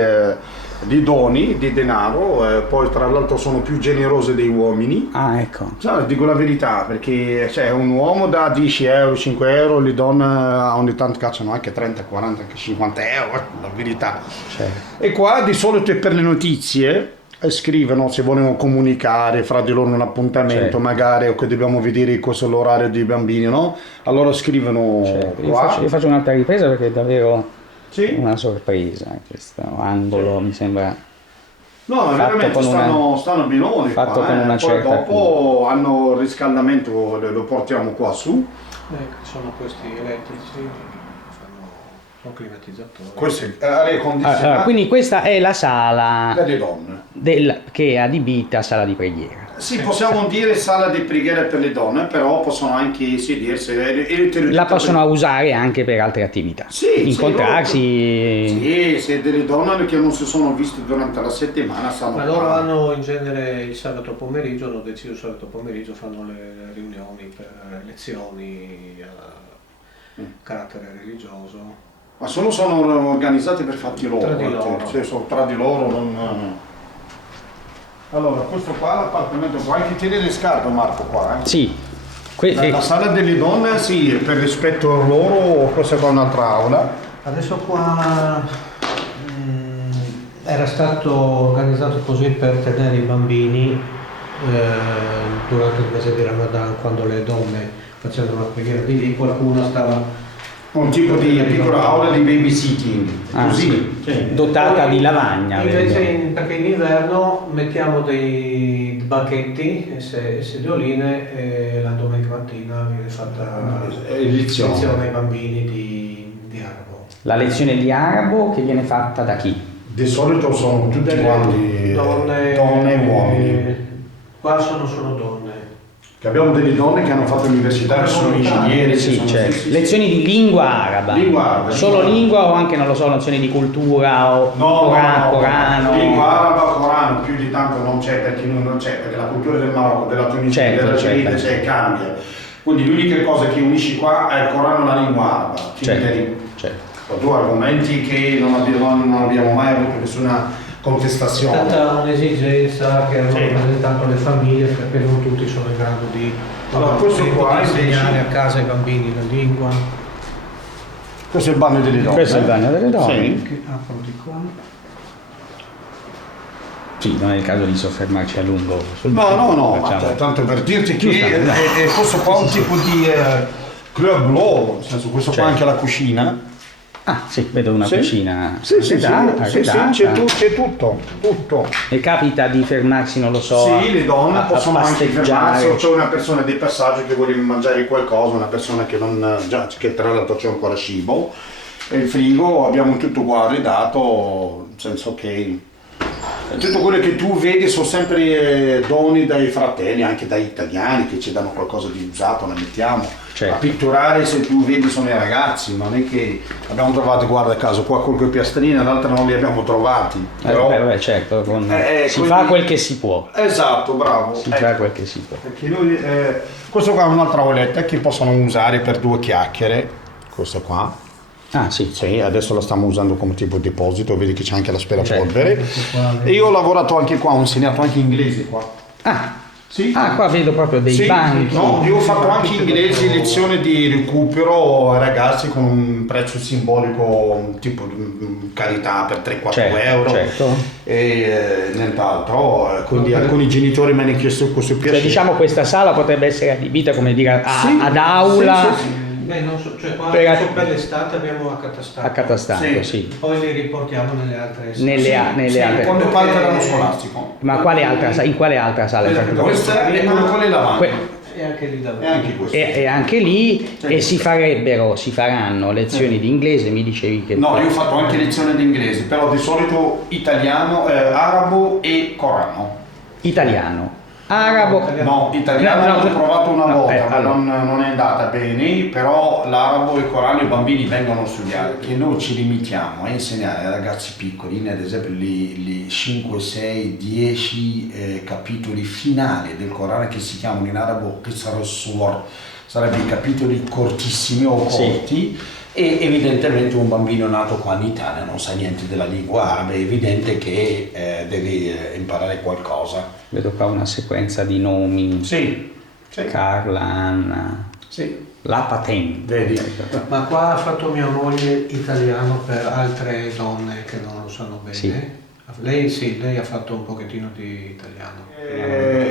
di doni, di denaro, poi tra l'altro sono più generose dei uomini. Ah, ecco. Cioè, dico la verità, perché un uomo dà 10 euro, 5 euro, le donne ogni tanto cacciano anche 30, 40, anche 50 euro, la verità. Certo. E qua di solito è per le notizie, scrivono se vogliono comunicare fra di loro un appuntamento, Certo. magari, o che dobbiamo vedere questo è l'orario dei bambini, no? Allora scrivono Certo. qua. Io faccio un'altra ripresa perché è davvero Sì. una sorpresa questo angolo, mi sembra. No, ma Fatto veramente con stanno binoni fatto qua, con una Poi certa dopo hanno il riscaldamento, lo portiamo qua su. Sono questi elettrici, sono climatizzatori. Questo è aria condizionata Allora, quindi questa è la sala per le donne. che è adibita a sala di preghiera. Sì, possiamo dire sala di preghiera per le donne, però possono anche sedersi. La possono usare anche per altre attività. Sì, incontrarsi. Sì, se delle donne che non si sono viste durante la settimana stanno Ma qua. loro hanno in genere il sabato pomeriggio, hanno deciso sabato pomeriggio, fanno le riunioni per lezioni a carattere religioso. Ma sono organizzati per fatti loro. Tra di loro. Cioè, sono tra di loro, non... Allora, questo qua, l'appartamento qua, anche tieni le scarpe Marco qua, eh? Sì. La sala delle donne, sì, per rispetto a loro, questa qua è un'altra aula. Adesso qua era stato organizzato così per tenere i bambini durante il mese di Ramadan, quando le donne facevano la preghiera di lì, qualcuna stava Un tipo di piccola aula di babysitting, così. Sì. Dotata di lavagna. Invece vedo. perché in inverno mettiamo dei banchetti e sedioline e la domenica mattina viene fatta lezione ai bambini di arabo. La lezione di arabo che viene fatta da chi? Di solito sono tutti quanti donne e uomini. Qua sono solo donne. Che abbiamo delle donne che hanno fatto l'università, che sono ingegneri. Sì, sono, certo. sì. Lezioni di lingua araba. Lingua araba. Solo lingua o anche, non lo so, lezioni di cultura o Corano? Lingua araba, Corano, più di tanto non c'è, perché non c'è, perché la cultura del Marocco, della Tunisia, Certo, della certo. cambia. Quindi l'unica cosa che unisce qua è il Corano e la lingua araba. Certo. Due argomenti che non abbiamo mai avuto nessuna È contestazione. stata un'esigenza che hanno rappresentato le famiglie perché non tutti sono in grado di questo qua insegnare invece- a casa ai bambini la lingua. Questo è il bagno delle donne. Questo è il bagno delle donne. Sì. Che apro di qua. Sì, non è il caso di soffermarci a lungo sul No, facciamo- ma tanto per dirti che Giusto, è questo qua è un tipo di club loro, nel senso questo qua Certo. anche la cucina. Ah, sì, vedo una Sì. cucina Sì, arredata. c'è tutto. E capita di fermarsi, non lo so, Sì, le donne a possono anche fermarsi, pasteggiare. o c'è una persona di passaggio che vuole mangiare qualcosa, una persona che non che tra l'altro c'è ancora cibo, e il frigo abbiamo tutto qua arredato, nel senso che tutto quello che tu vedi sono sempre doni dai fratelli, anche dai italiani che ci danno qualcosa di usato, la mettiamo. Certo. A pitturare, se tu vedi, sono i ragazzi, non è che abbiamo trovato, guarda caso, qua con quei piastrini, l'altra non li abbiamo trovati. Però... beh, certo, si quindi- fa quel che si può. Esatto, bravo. Si fa quel che si può. Perché noi, questo qua è un'altra auletta che possono usare per due chiacchiere, questo qua. Ah, sì. Sì, adesso la stiamo usando come tipo deposito, vedi che c'è anche l'aspirapolvere. Certo. E io ho lavorato anche qua, ho insegnato anche inglese qua. Ah, Sì. qua vedo proprio dei Sì, banchi. no, io ho fatto anche inglese, lezione di recupero ai ragazzi con un prezzo simbolico, tipo carità per 3-4 euro. Certo. E nient'altro, quindi alcuni genitori mi hanno chiesto questo piacere. Cioè, diciamo questa sala potrebbe essere adibita, come dire, Sì, ad aula. sì. Beh, non so, cioè qua Per- adesso per l'estate abbiamo accatastato. Accatastato, sì. Poi li riportiamo nelle altre Nelle altre. Quando parte l'anno scolastico. Ma in quale altra sala? Questa è quello con le lavande. E anche lì davanti. E anche questo. E anche lì Sì. e si faranno lezioni di inglese, mi dicevi che... No, io ho fatto anche lezione di inglese, però di solito italiano, arabo e corano. Italiano, arabo... No, italiano No, l'ho provato una no, volta, ma allora. non è andata bene, però l'arabo e il corano i bambini vengono a studiare, che noi ci limitiamo a insegnare ai ragazzi piccolini, ad esempio li 5, 6, 10 capitoli finali del Corano che si chiamano in arabo Qisar as-Suwar, sarebbero i capitoli cortissimi o corti, E evidentemente un bambino nato qua in Italia non sa niente della lingua arabe, è evidente che deve imparare qualcosa. Vedo qua una sequenza di nomi. Sì. Carla, Anna. Sì. La Paten. Vedi? Ma qua ha fatto mia moglie italiano per altre donne che non lo sanno bene. Sì. Lei ha fatto un pochettino di italiano.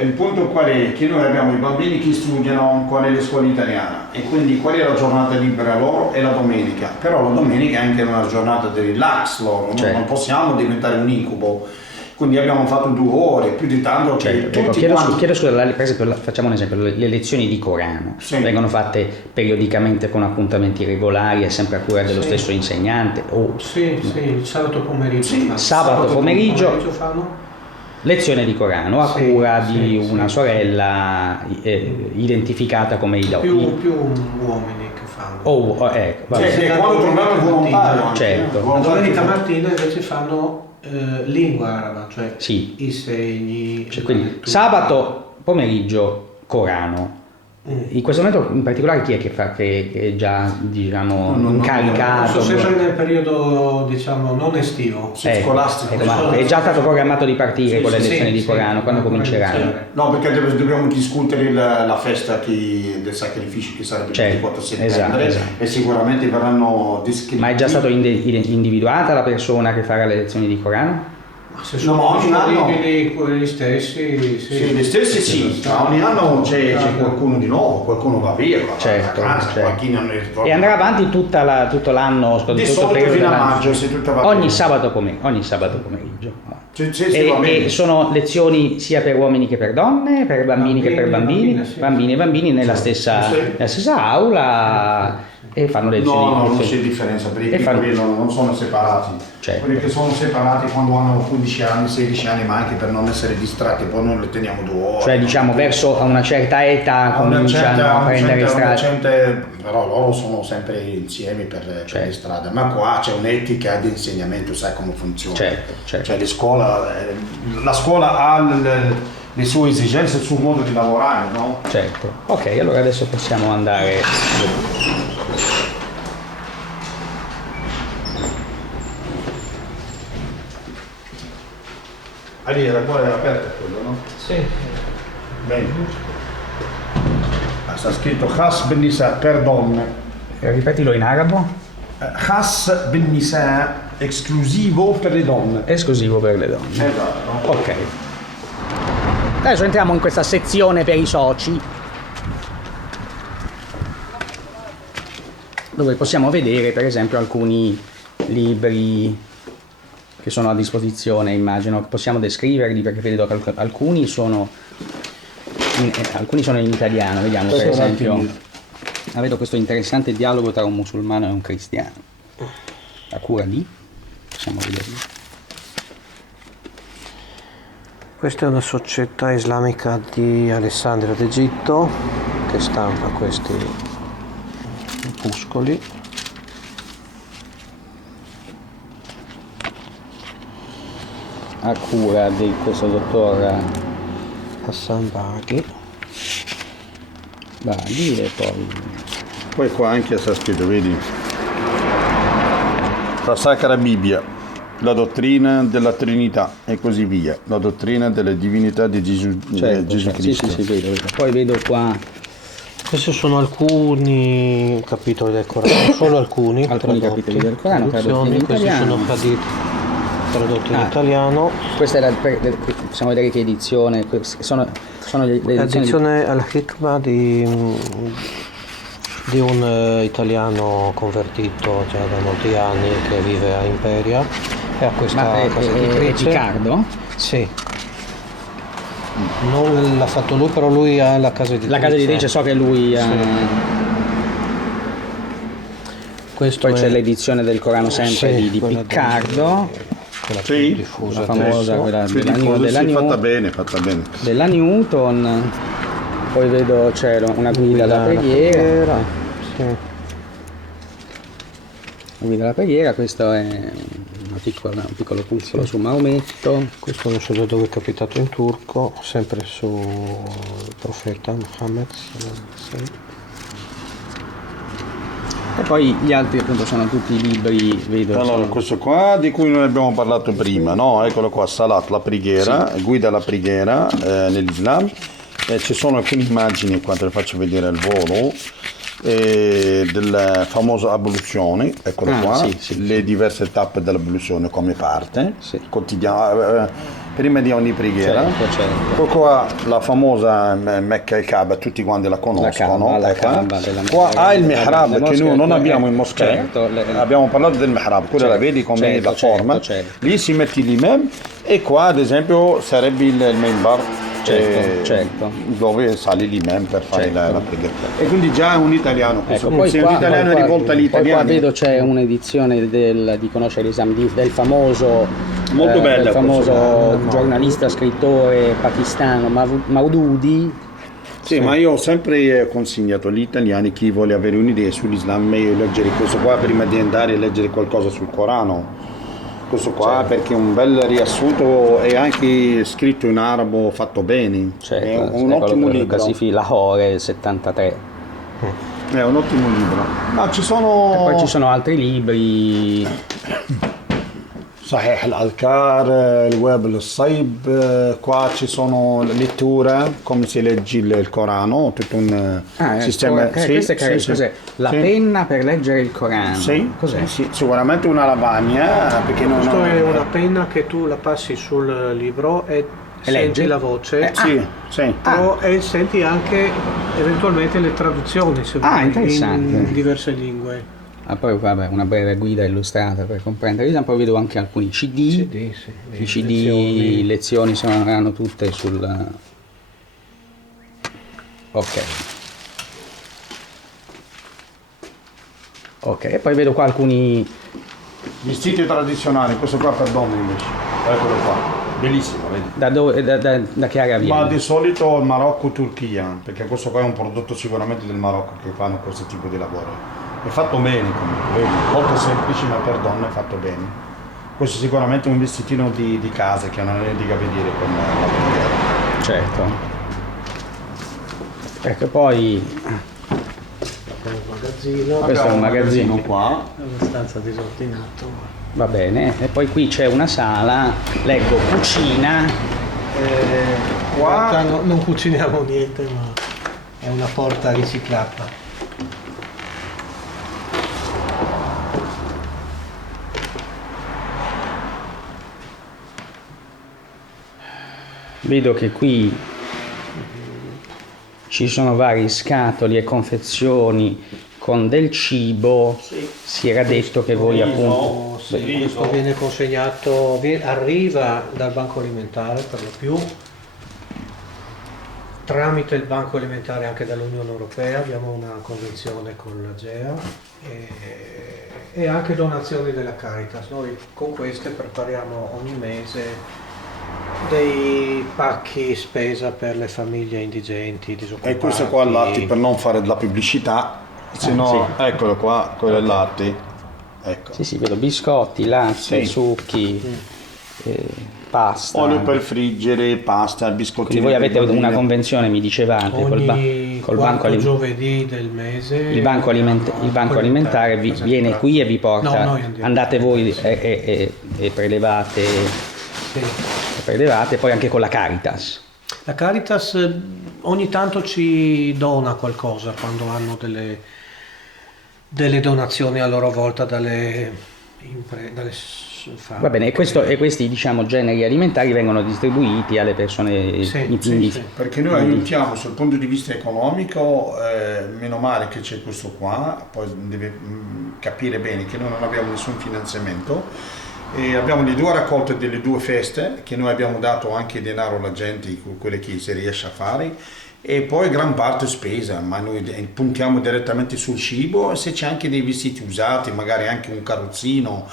Il punto qual è? Che noi abbiamo i bambini che studiano qua nelle scuole italiane e quindi qual è la giornata libera loro? È la domenica, però la domenica è anche una giornata di relax loro, certo. Non possiamo diventare un incubo. Quindi abbiamo fatto 2 ore, più di tanto che Certo. tutti Chiedo quanti... scusa, per esempio, facciamo un esempio, le lezioni di Corano vengono fatte periodicamente con appuntamenti regolari, è sempre a cura dello stesso insegnante? Sì, il sabato pomeriggio. Sì, sabato pomeriggio fanno? Lezione di Corano a cura di una sorella identificata come Ida. Più uomini che fanno. Ecco. Quando torniamo il volontario anche, certo. La domenica mattina invece fanno lingua araba, cioè sì. i segni. Quindi sabato pomeriggio Corano. In questo momento in particolare chi è che è già diciamo incaricato? Sono sempre nel periodo diciamo non estivo, scolastico. Ma è già stato programmato di partire con le lezioni di Corano, quando cominceranno? No, perché dobbiamo discutere la festa del sacrificio che sarebbe il 24 settembre esatto. E sicuramente verranno descritti. Ma è già stata individuata la persona che farà le lezioni di Corano? Se sono disponibili quelli stessi, sì, gli stessi sì, ma ogni anno c'è qualcuno di nuovo, qualcuno va via, certo. qualcuno non ritorna. E andrà avanti tutto l'anno, di solito fino a maggio, se tutta va ogni sabato pomeriggio. E sono lezioni sia per uomini che per donne, per bambini che per bambini, bambini e bambini nella stessa aula. E fanno lezioni. No, non c'è differenza, perché i piccoli non sono separati. Certo. Quelli che sono separati quando hanno 15 anni, 16 anni, ma anche per non essere distratti, poi noi le teniamo 2 ore. Cioè diciamo verso una certa età cominciano a prendere strada. Però loro sono sempre insieme per le strade, ma qua c'è un'etica di insegnamento, sai come funziona. Certo. Cioè la scuola ha le sue esigenze, il suo modo di lavorare, no? Certo. Ok, allora adesso possiamo andare. Lì la cuore era aperta quello, no? Sì. Bene. Sta scritto Khas bin Nisa per donne. Ripetilo in arabo. Khas bin Nisa, esclusivo per le donne. Esclusivo per le donne. Esatto. Ok. Adesso entriamo in questa sezione per i soci, dove possiamo vedere per esempio alcuni libri che sono a disposizione, immagino. Possiamo descriverli perché vedo che alcuni sono in italiano. Vediamo per esempio. Vedo questo interessante dialogo tra un musulmano e un cristiano. A cura di? Possiamo vederlo. Questa è una società islamica di Alessandria d'Egitto che stampa questi opuscoli. A cura di questo dottor Hassan Baghi e Poi qua anche sta scritto, vedi? La Sacra Bibbia, la dottrina della Trinità e così via, la dottrina della divinità di Gesù Cristo. Sì, vedo. Poi vedo qua. Questi sono alcuni capitoli del Corano, solo alcuni capitoli del Corano tradotti in questi italiano. sono tradotti in italiano. Questa era possiamo vedere che edizione sono le edizioni L'edizione al-Hikmah di un italiano convertito già da molti anni che vive a Imperia e a questa casa editrice. È Picardo? Sì. Non l'ha fatto lui, però lui ha la casa editrice. La casa editrice so che lui ha. Questo Poi c'è l'edizione del Corano sempre di Picardo. Sì, diffusa, la famosa, quella fatta bene. Della Newton. Poi vedo c'è una guida alla preghiera. Sì. La guida alla preghiera, questo è un piccolo opuscolo su Maometto. Questo non so da dove è capitato in turco, sempre sul profeta Muhammad. E poi gli altri appunto sono tutti i libri, vedo. Allora, questo qua di cui noi abbiamo parlato prima, no? Eccolo qua, Salat, la preghiera, guida alla preghiera nell'Islam. Ci sono alcune immagini, qua te le faccio vedere al volo, della famosa abluzione, eccolo qua, le diverse tappe dell'abluzione come parte, quotidiana. Prima di ogni preghiera, poi qua la famosa Mecca e Kaaba, tutti quanti la conoscono, qua ha il mihrab che noi non abbiamo in moschea, abbiamo parlato del mihrab, quella la vedi come la forma, lì si mette l'imam e qua ad esempio sarebbe il minbar, dove sale l'imam per fare la preghiera. E quindi già è un italiano, se un italiano è rivolto agli italiani. Qua vedo c'è un'edizione di Conoscere l'Islam del famoso, molto bella, del famoso giornalista, scrittore pakistano Maududi. Sì, ma io ho sempre consigliato agli italiani, chi vuole avere un'idea sull'Islam, meglio leggere questo qua prima di andare a leggere qualcosa sul Corano. Questo qua perché è un bel riassunto, è anche scritto in arabo fatto bene, è un ottimo libro. Lahore 73. È un ottimo libro. Ma ci sono... E poi ci sono altri libri. Sahih al-Adhkar, il Web al-Saib, qua ci sono letture, come si legge il Corano, tutto un sistema. Cos'è? La penna per leggere il Corano. Cos'è? Sì, sicuramente una lavagna. Perché Questo è una penna che tu la passi sul libro e senti la voce. E senti anche eventualmente le traduzioni se vuoi, in diverse lingue. Poi vabbè, una breve guida illustrata per comprendere. Poi vedo anche alcuni CD. I CD, lezioni saranno tutte sul... Ok, e poi vedo qua alcuni... Vestiti tradizionali, questo qua per donne invece. Eccolo qua, bellissimo, vedi? Da che area viene? Ma di solito il Marocco, Turchia, perché questo qua è un prodotto sicuramente del Marocco che fanno questo tipo di lavoro. È fatto bene comunque, vedi? Molto semplice ma per donne è fatto bene. Questo è sicuramente un vestitino di casa che non è di vedere con la preghiera. Certo. Ecco, poi... Questo è un magazzino qua. È abbastanza disordinato. Va bene, e poi qui c'è una sala, leggo cucina. Qua in realtà non cuciniamo niente, ma è una porta riciclata. Vedo che qui ci sono vari scatoli e confezioni con del cibo. Si era detto che voi appunto... questo viene consegnato, arriva dal Banco Alimentare per lo più, tramite il Banco Alimentare anche dall'Unione Europea, abbiamo una convenzione con l'AGEA e anche donazioni della Caritas. Noi con queste prepariamo ogni mese dei pacchi spesa per le famiglie indigenti, disoccupati. E questo qua è il latte, per non fare della pubblicità, se no, eccolo qua, quello è il latte. Ecco. Sì, vedo biscotti, latte, succhi, pasta. Olio per friggere, pasta, biscotti. Quindi voi avete una convenzione, mi dicevate, col Banco giovedì del mese. Il Banco Alimentare viene qui e vi porta, andate voi e prelevate. Prelevate, poi anche con la Caritas. La Caritas ogni tanto ci dona qualcosa quando hanno delle donazioni a loro volta dalle Va bene, e questi diciamo generi alimentari vengono distribuiti alle persone perché noi aiutiamo sul punto di vista economico, meno male che c'è questo qua, poi deve capire bene che noi non abbiamo nessun finanziamento. E abbiamo le due raccolte delle due feste che noi abbiamo dato anche denaro alla gente, quelle che si riesce a fare, e poi gran parte spesa, ma noi puntiamo direttamente sul cibo e se c'è anche dei vestiti usati, magari anche un carrozzino,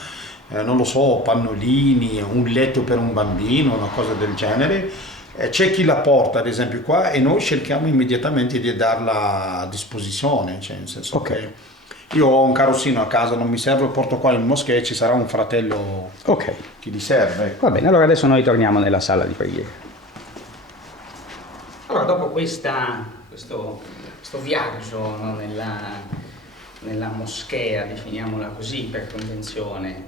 non lo so, pannolini, un letto per un bambino, una cosa del genere, c'è chi la porta ad esempio qua e noi cerchiamo immediatamente di darla a disposizione, cioè nel senso che io ho un carrozzino a casa, non mi serve, porto qua in moschea e ci sarà un fratello che gli serve. Va bene, allora adesso noi torniamo nella sala di preghiera. Allora, dopo questo viaggio, no, nella moschea, definiamola così per convenzione,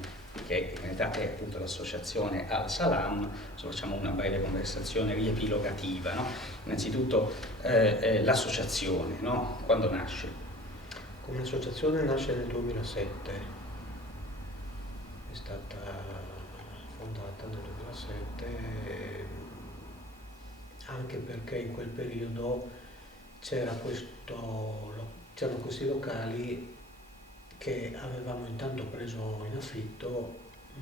che in realtà è appunto l'associazione Al-Salam. Facciamo una breve conversazione riepilogativa, no? Innanzitutto l'associazione, no? Quando nasce? Come associazione nasce nel 2007, è stata fondata nel 2007, anche perché in quel periodo c'erano questi locali che avevamo intanto preso in affitto,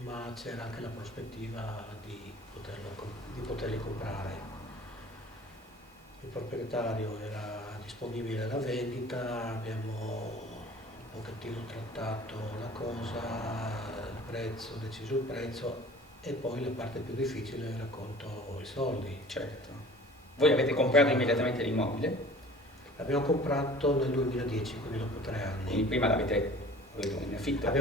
ma c'era anche la prospettiva di poterli comprare. Il proprietario era disponibile alla vendita, abbiamo un pochettino trattato la cosa, il prezzo, deciso il prezzo, e poi la parte più difficile è raccolto i soldi. Certo. Voi avete comprato immediatamente l'immobile? L'abbiamo comprato nel 2010, quindi dopo 3 anni. Quindi prima l'avete in affitto?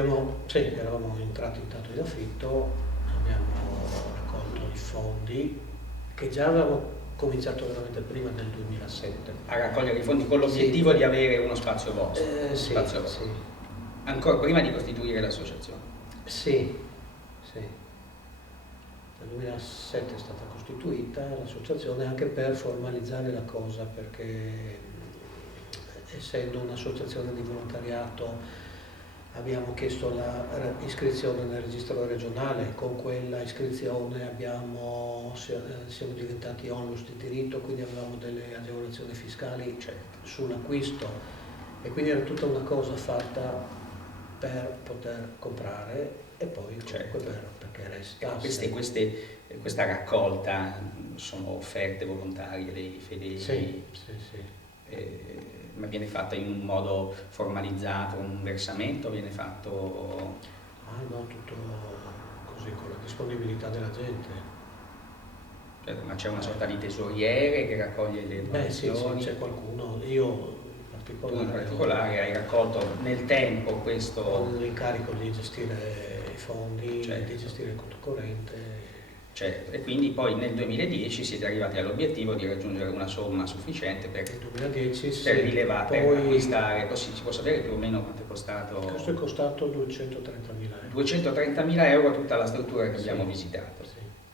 Sì, eravamo entrati intanto in affitto, abbiamo raccolto i fondi, che già avevamo cominciato veramente prima del 2007. A raccogliere i fondi con l'obiettivo di avere uno spazio vostro? Sì. Ancora prima di costituire l'associazione? Sì. Nel 2007 è stata costituita l'associazione anche per formalizzare la cosa, perché essendo un'associazione di volontariato abbiamo chiesto l'iscrizione nel registro regionale. Con quella iscrizione siamo diventati onlus di diritto, quindi avevamo delle agevolazioni fiscali sull'acquisto, e quindi era tutta una cosa fatta per poter comprare e poi comunque perché restasse. Questa raccolta sono offerte volontarie dei fedeli? Sì. Ma viene fatta in un modo formalizzato, un versamento viene fatto? No, tutto così, con la disponibilità della gente. Certo, ma c'è una sorta di tesoriere che raccoglie le donazioni? Sì, c'è qualcuno, io in particolare hai raccolto nel tempo questo... Ho l'incarico di gestire i fondi, di gestire il conto corrente. Certo, e quindi poi nel 2010 siete arrivati all'obiettivo di raggiungere una somma sufficiente per acquistare. Così si può sapere più o meno quanto è costato? Questo è costato 230.000 euro. 230.000 euro tutta la struttura che abbiamo visitato,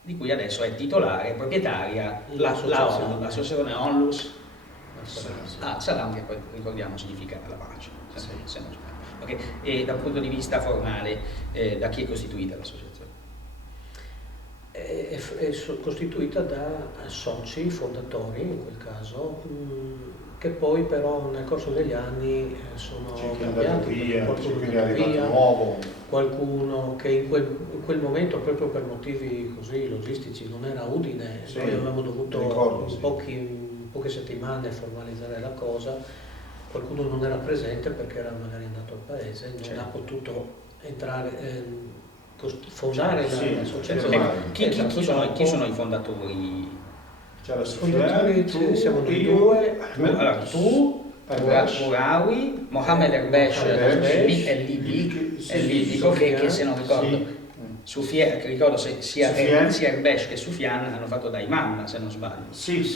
di cui adesso è titolare, proprietaria l'associazione Onlus Salam, che poi ricordiamo significa la pace. Okay. E dal punto di vista formale, da chi è costituita l'associazione? È costituita da soci fondatori, in quel caso, che poi però nel corso degli anni sono cambiati, qualcuno che in quel momento, proprio per motivi così logistici, non era a Udine. Noi avevamo dovuto poche settimane formalizzare la cosa, qualcuno non era presente perché era magari andato al paese, non ha potuto entrare, fondare l'associazione. Chi sono i fondatori? Siamo noi due, tu, Mouraoui, Mohamed Erbesh e libico, che se non ricordo, che ricordo sia Erbesh che Soufiane hanno fatto da imam, se non sbaglio. Sì.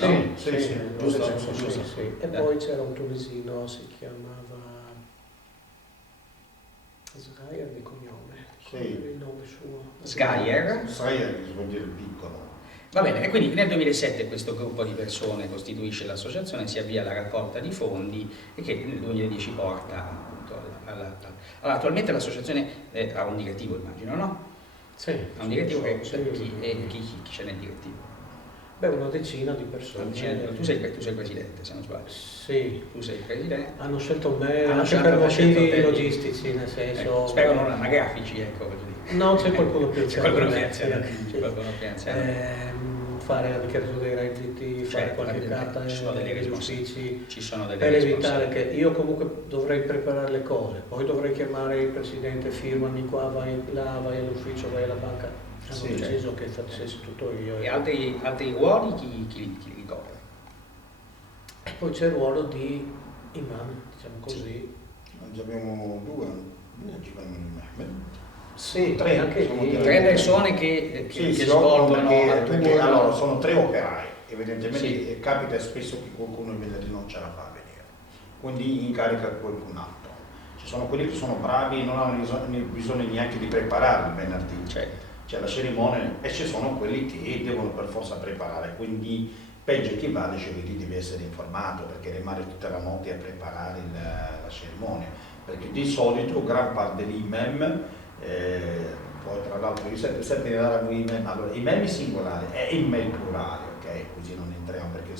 E poi c'era un tunisino, si chiamava Sgayer di cognome, il nome suo. Sgayer vuol dire piccolo. Va bene, e quindi nel 2007 questo gruppo di persone costituisce l'associazione, si avvia alla raccolta di fondi e che nel 2010 porta appunto allora, attualmente l'associazione ha un direttivo, immagino, no? Sì. Ha un direttivo chi c'è nel direttivo? Una decina di persone. Tu sei il presidente, se non sbaglio. Sì. Tu sei il presidente. Hanno scelto me anche per motivi logistici, nel senso... spero non anagrafici, ecco. No, c'è qualcuno più anziano. Fare la dichiarazione dei redditi, fare qualche carta negli uffici, per evitare che io comunque dovrei preparare le cose, poi dovrei chiamare il presidente, firmami qua, vai là, vai all'ufficio, vai alla banca. Hanno deciso che facessi tutto io. E altri ruoli chi ricopre? E poi c'è il ruolo di imam, diciamo così. Abbiamo due, Sì, tre persone che svolgono. Allora, sono 3 operai, evidentemente capita spesso che qualcuno di non ce la fa a venire, quindi incarica qualcun altro. Ci sono quelli che sono bravi, non hanno bisogno neanche di preparare il venerdì. Certo. C'è la cerimonia e ci sono quelli che devono per forza preparare, quindi peggio chi va dice che devi essere informato perché rimane tutta la notte a preparare la cerimonia, perché di solito gran parte degli imam, poi tra l'altro io sempre in arabo imam, allora imam singolare è imam plurale, ok? Così non entriamo perché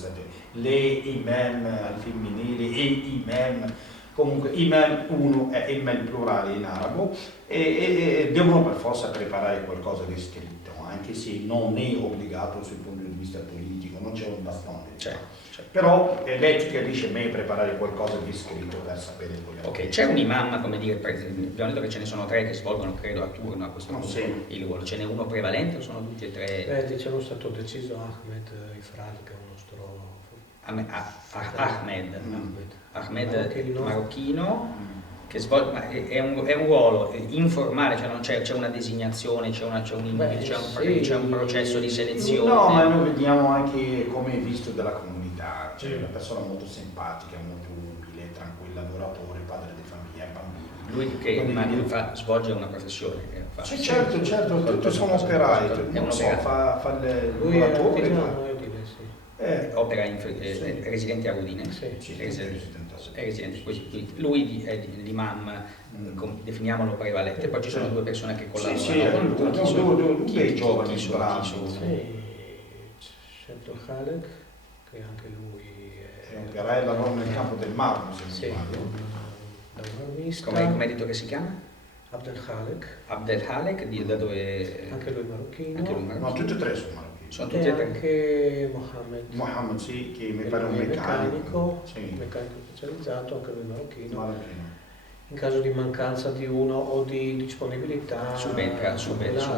le imam al femminile e imam. Comunque imam 1 è imam plurale in arabo e devono per forza preparare qualcosa di scritto, anche se non è obbligato sul punto di vista politico, non c'è un bastone. Certo. Però l'etica dice meglio preparare qualcosa di scritto per sapere quello. Ok, c'è un imam, come dire, abbiamo detto che ce ne sono 3 che svolgono, credo, a turno a questo punto il ruolo. Ce n'è uno prevalente o sono tutti e 3? Diciamo è stato deciso Ahmed Ifrad, che è un nostro... Ahmed marocchino, che svolge, è un ruolo informale, cioè non c'è una designazione, c'è un processo di selezione. No, ma noi vediamo anche come è visto dalla comunità, cioè una persona molto simpatica, molto umile, tranquilla, lavoratore, padre di famiglia, bambini. Lui che svolge una professione. Sì, certo, tutti sono operai, non so, fa il lavoratore. Opera è residente a Udine, è residente, lui è l'imam, definiamolo prevalente, poi ci sono 2 persone che collaborano con lui. Chi è giovane, bravo? C'è Khalek, che anche lui è un operai, lavora nel campo del marmo, se non sbaglio. Come hai detto che si chiama? Abdel Khalek, da dove? Anche lui marocchino. No, tutti e 3 sono marocchini. Sono tutti e 3. Anche Mohammed, sì, che mi pare un meccanico. Meccanico specializzato, anche lui marocchino. In caso di mancanza di uno o di disponibilità subentra.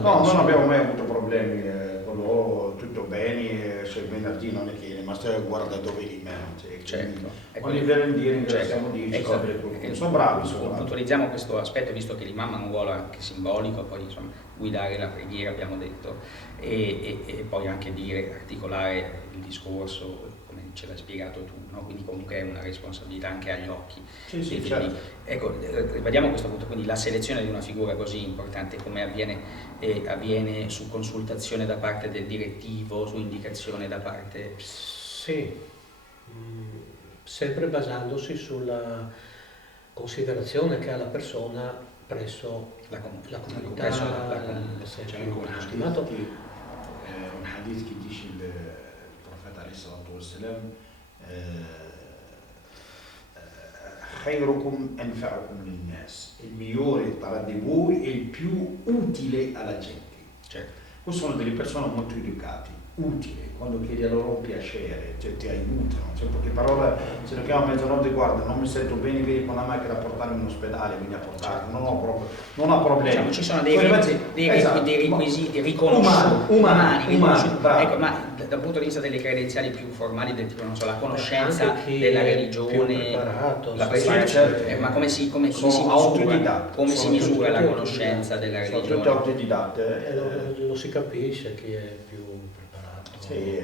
No, non abbiamo mai avuto problemi con loro, tutto bene, se il venerdì non è che guarda dove li mette. Certo. Con il venerdì ringraziamo Dio, sono bravi. Puntualizziamo questo aspetto, visto che l'imam ha un ruolo anche simbolico, poi insomma guidare la preghiera abbiamo detto, e poi anche articolare il discorso, come ce l'hai spiegato tu, no? Quindi comunque è una responsabilità anche agli occhi. Sì, certo. Ecco, ribadiamo questo punto, quindi la selezione di una figura così importante come avviene su consultazione da parte del direttivo, su indicazione da parte... Sì, sempre basandosi sulla considerazione che ha la persona presso la comunità, stimato. Un hadith che dice il profeta sallallahu alaihi wasallam khairukum anfa'ukum linnas, il migliore tra di voi è il più utile alla gente. Certo. Queste sono delle persone molto educate, utili, quando chiedi a loro un piacere, cioè ti aiutano, cioè perché parola, se lo chiamo a mezzanotte, guarda, non mi sento bene, vieni con la macchina a portarmi in ospedale, vieni a portarmi, non ho problemi. Diciamo, ci sono dei requisiti riconosciuti, umani. Ecco, ma dal punto di vista delle credenziali più formali, del tipo, non so, la conoscenza della religione, la preparazione, ma come si misura la conoscenza della religione? Sono tutti autodidatte. Lo si capisce chi è più preparato. Sì,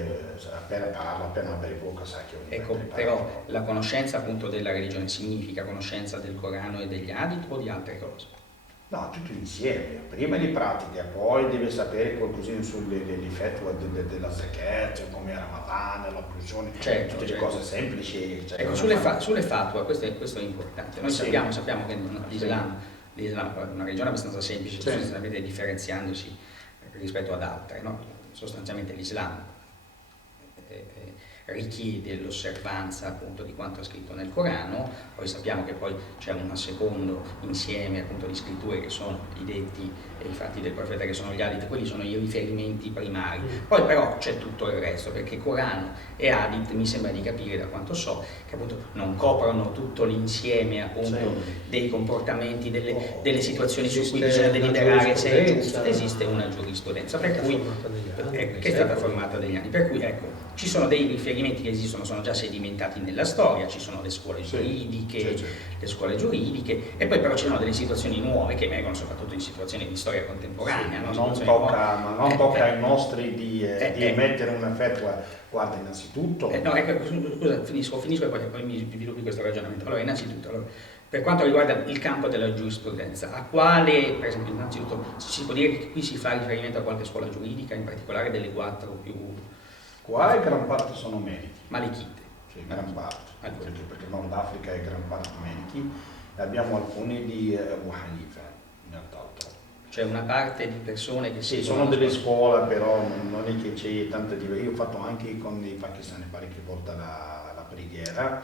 appena parla, appena apre bocca sa che è ecco, però la conoscenza appunto della religione significa conoscenza del Corano e degli hadith o di altre cose? No, tutto insieme. Prima li pratica, poi deve sapere qualcosina sull'effetto della zakat, come Ramadan, l'abluzione, tutte le cose semplici. Cioè, ecco, sulle fatwa, questo è importante. Noi sappiamo che l'Islam è una religione abbastanza semplice, sostanzialmente differenziandosi rispetto ad altre, no? Sostanzialmente l'Islam richiede l'osservanza appunto di quanto è scritto nel Corano, poi sappiamo che poi c'è un secondo insieme appunto di scritture che sono i detti e i fatti del profeta, che sono gli hadith, quelli sono i riferimenti primari, poi però c'è tutto il resto, perché Corano e hadith mi sembra di capire, da quanto so, che appunto non coprono tutto l'insieme appunto dei comportamenti, delle situazioni su cui bisogna deliberare se è giusto. Esiste una giurisprudenza per cui, che è stata formata negli anni, per cui ecco, ci sono dei riferimenti che esistono, sono già sedimentati nella storia, ci sono le scuole giuridiche, e poi però ci sono delle situazioni nuove che emergono soprattutto in situazioni di storia contemporanea. Non tocca ai nostri di emettere un effetto. Guarda, innanzitutto... no, ecco, scusa, finisco e poi mi sviluppi questo ragionamento. Allora, innanzitutto, Per quanto riguarda il campo della giurisprudenza, a quale, per esempio, innanzitutto, si può dire che qui si fa riferimento a qualche scuola giuridica, in particolare delle 4 più... Qua in gran parte sono medici. Malechite. Sì, gran parte, Allora. perché il Nord Africa è gran parte medici, e abbiamo alcuni di Abu Hanifa, nient'altro. Cioè una parte di persone che Sì, sono delle scuole, però non è che c'è tanta diversità. Io ho fatto anche con i pakistani parecchie volte la preghiera,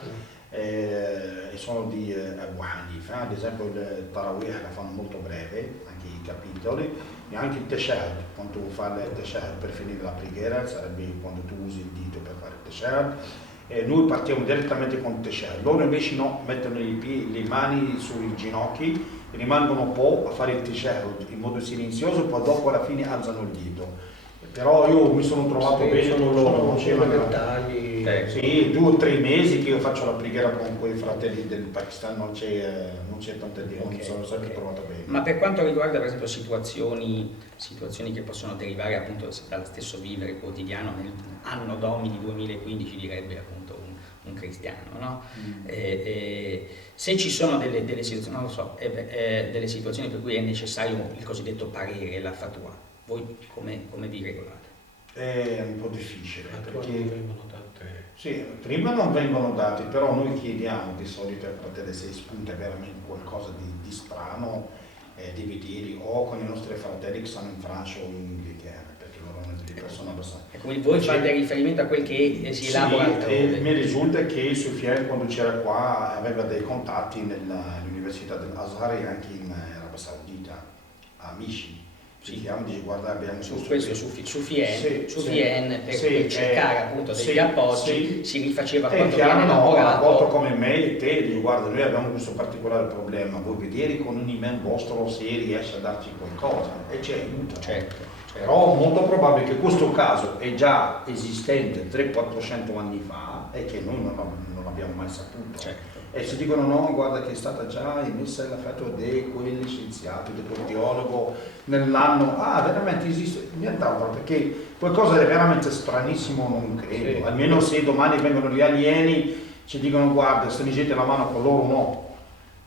e sono di Abu Hanifa, ad esempio il Tarawih la fanno molto breve, anche i capitoli, e anche il Tashahhud, quando tu fai il Tashahhud per finire la preghiera, sarebbe quando tu usi il dito per fare il Tashahhud, e noi partiamo direttamente con il Tashahhud. Loro invece no, mettono le mani sui ginocchi, rimangono un po' a fare il Tashahhud in modo silenzioso, poi dopo alla fine alzano il dito. Però io mi sono trovato bene con loro, non c'erano dettagli. Sì, 2 o 3 mesi che io faccio la preghiera con quei fratelli del Pakistan, non c'è tanta differenza, mi sono sempre trovato bene. Ma per quanto riguarda per esempio situazioni che possono derivare appunto dallo stesso vivere quotidiano nell'anno domini 2015, direbbe appunto un cristiano, no? Se ci sono delle situazioni, non lo so, delle situazioni per cui è necessario il cosiddetto parere, la fatwa, voi come vi regolate? È un po' difficile, perché vengono date. sì, prima non vengono dati, però noi chiediamo di solito ai fratelli se spunta veramente qualcosa di strano, di vedere, o con i nostri fratelli che stanno in Francia o in Inghilterra, perché loro sono delle persone abbastanza... E quindi voi fate riferimento a quel che si elabora altrove? Mi risulta che Soufiane quando c'era qua aveva dei contatti nell'Università dell'Azhar e anche in Arabia Saudita, amici. Ci chiamano e dice guarda abbiamo su questo su Fien per sì, cercare appunto degli appoggi si rifaceva quanto viene chiamano elaborato. a volte come me e te dico guarda noi abbiamo questo particolare problema, vuoi vedere con un email vostro se riesce a darci qualcosa e ci aiuta. Certo. Però molto probabile che questo caso è già esistente 300-400 anni fa e che noi non abbiamo mai saputo. Certo. E ci dicono no, guarda che è stata già emessa la fatwa di quegli scienziati, del teologo nell'anno, veramente esiste, nient'altro, perché qualcosa è veramente stranissimo, non credo, sì. Almeno se domani vengono gli alieni, ci dicono guarda, stringete la mano con loro, no.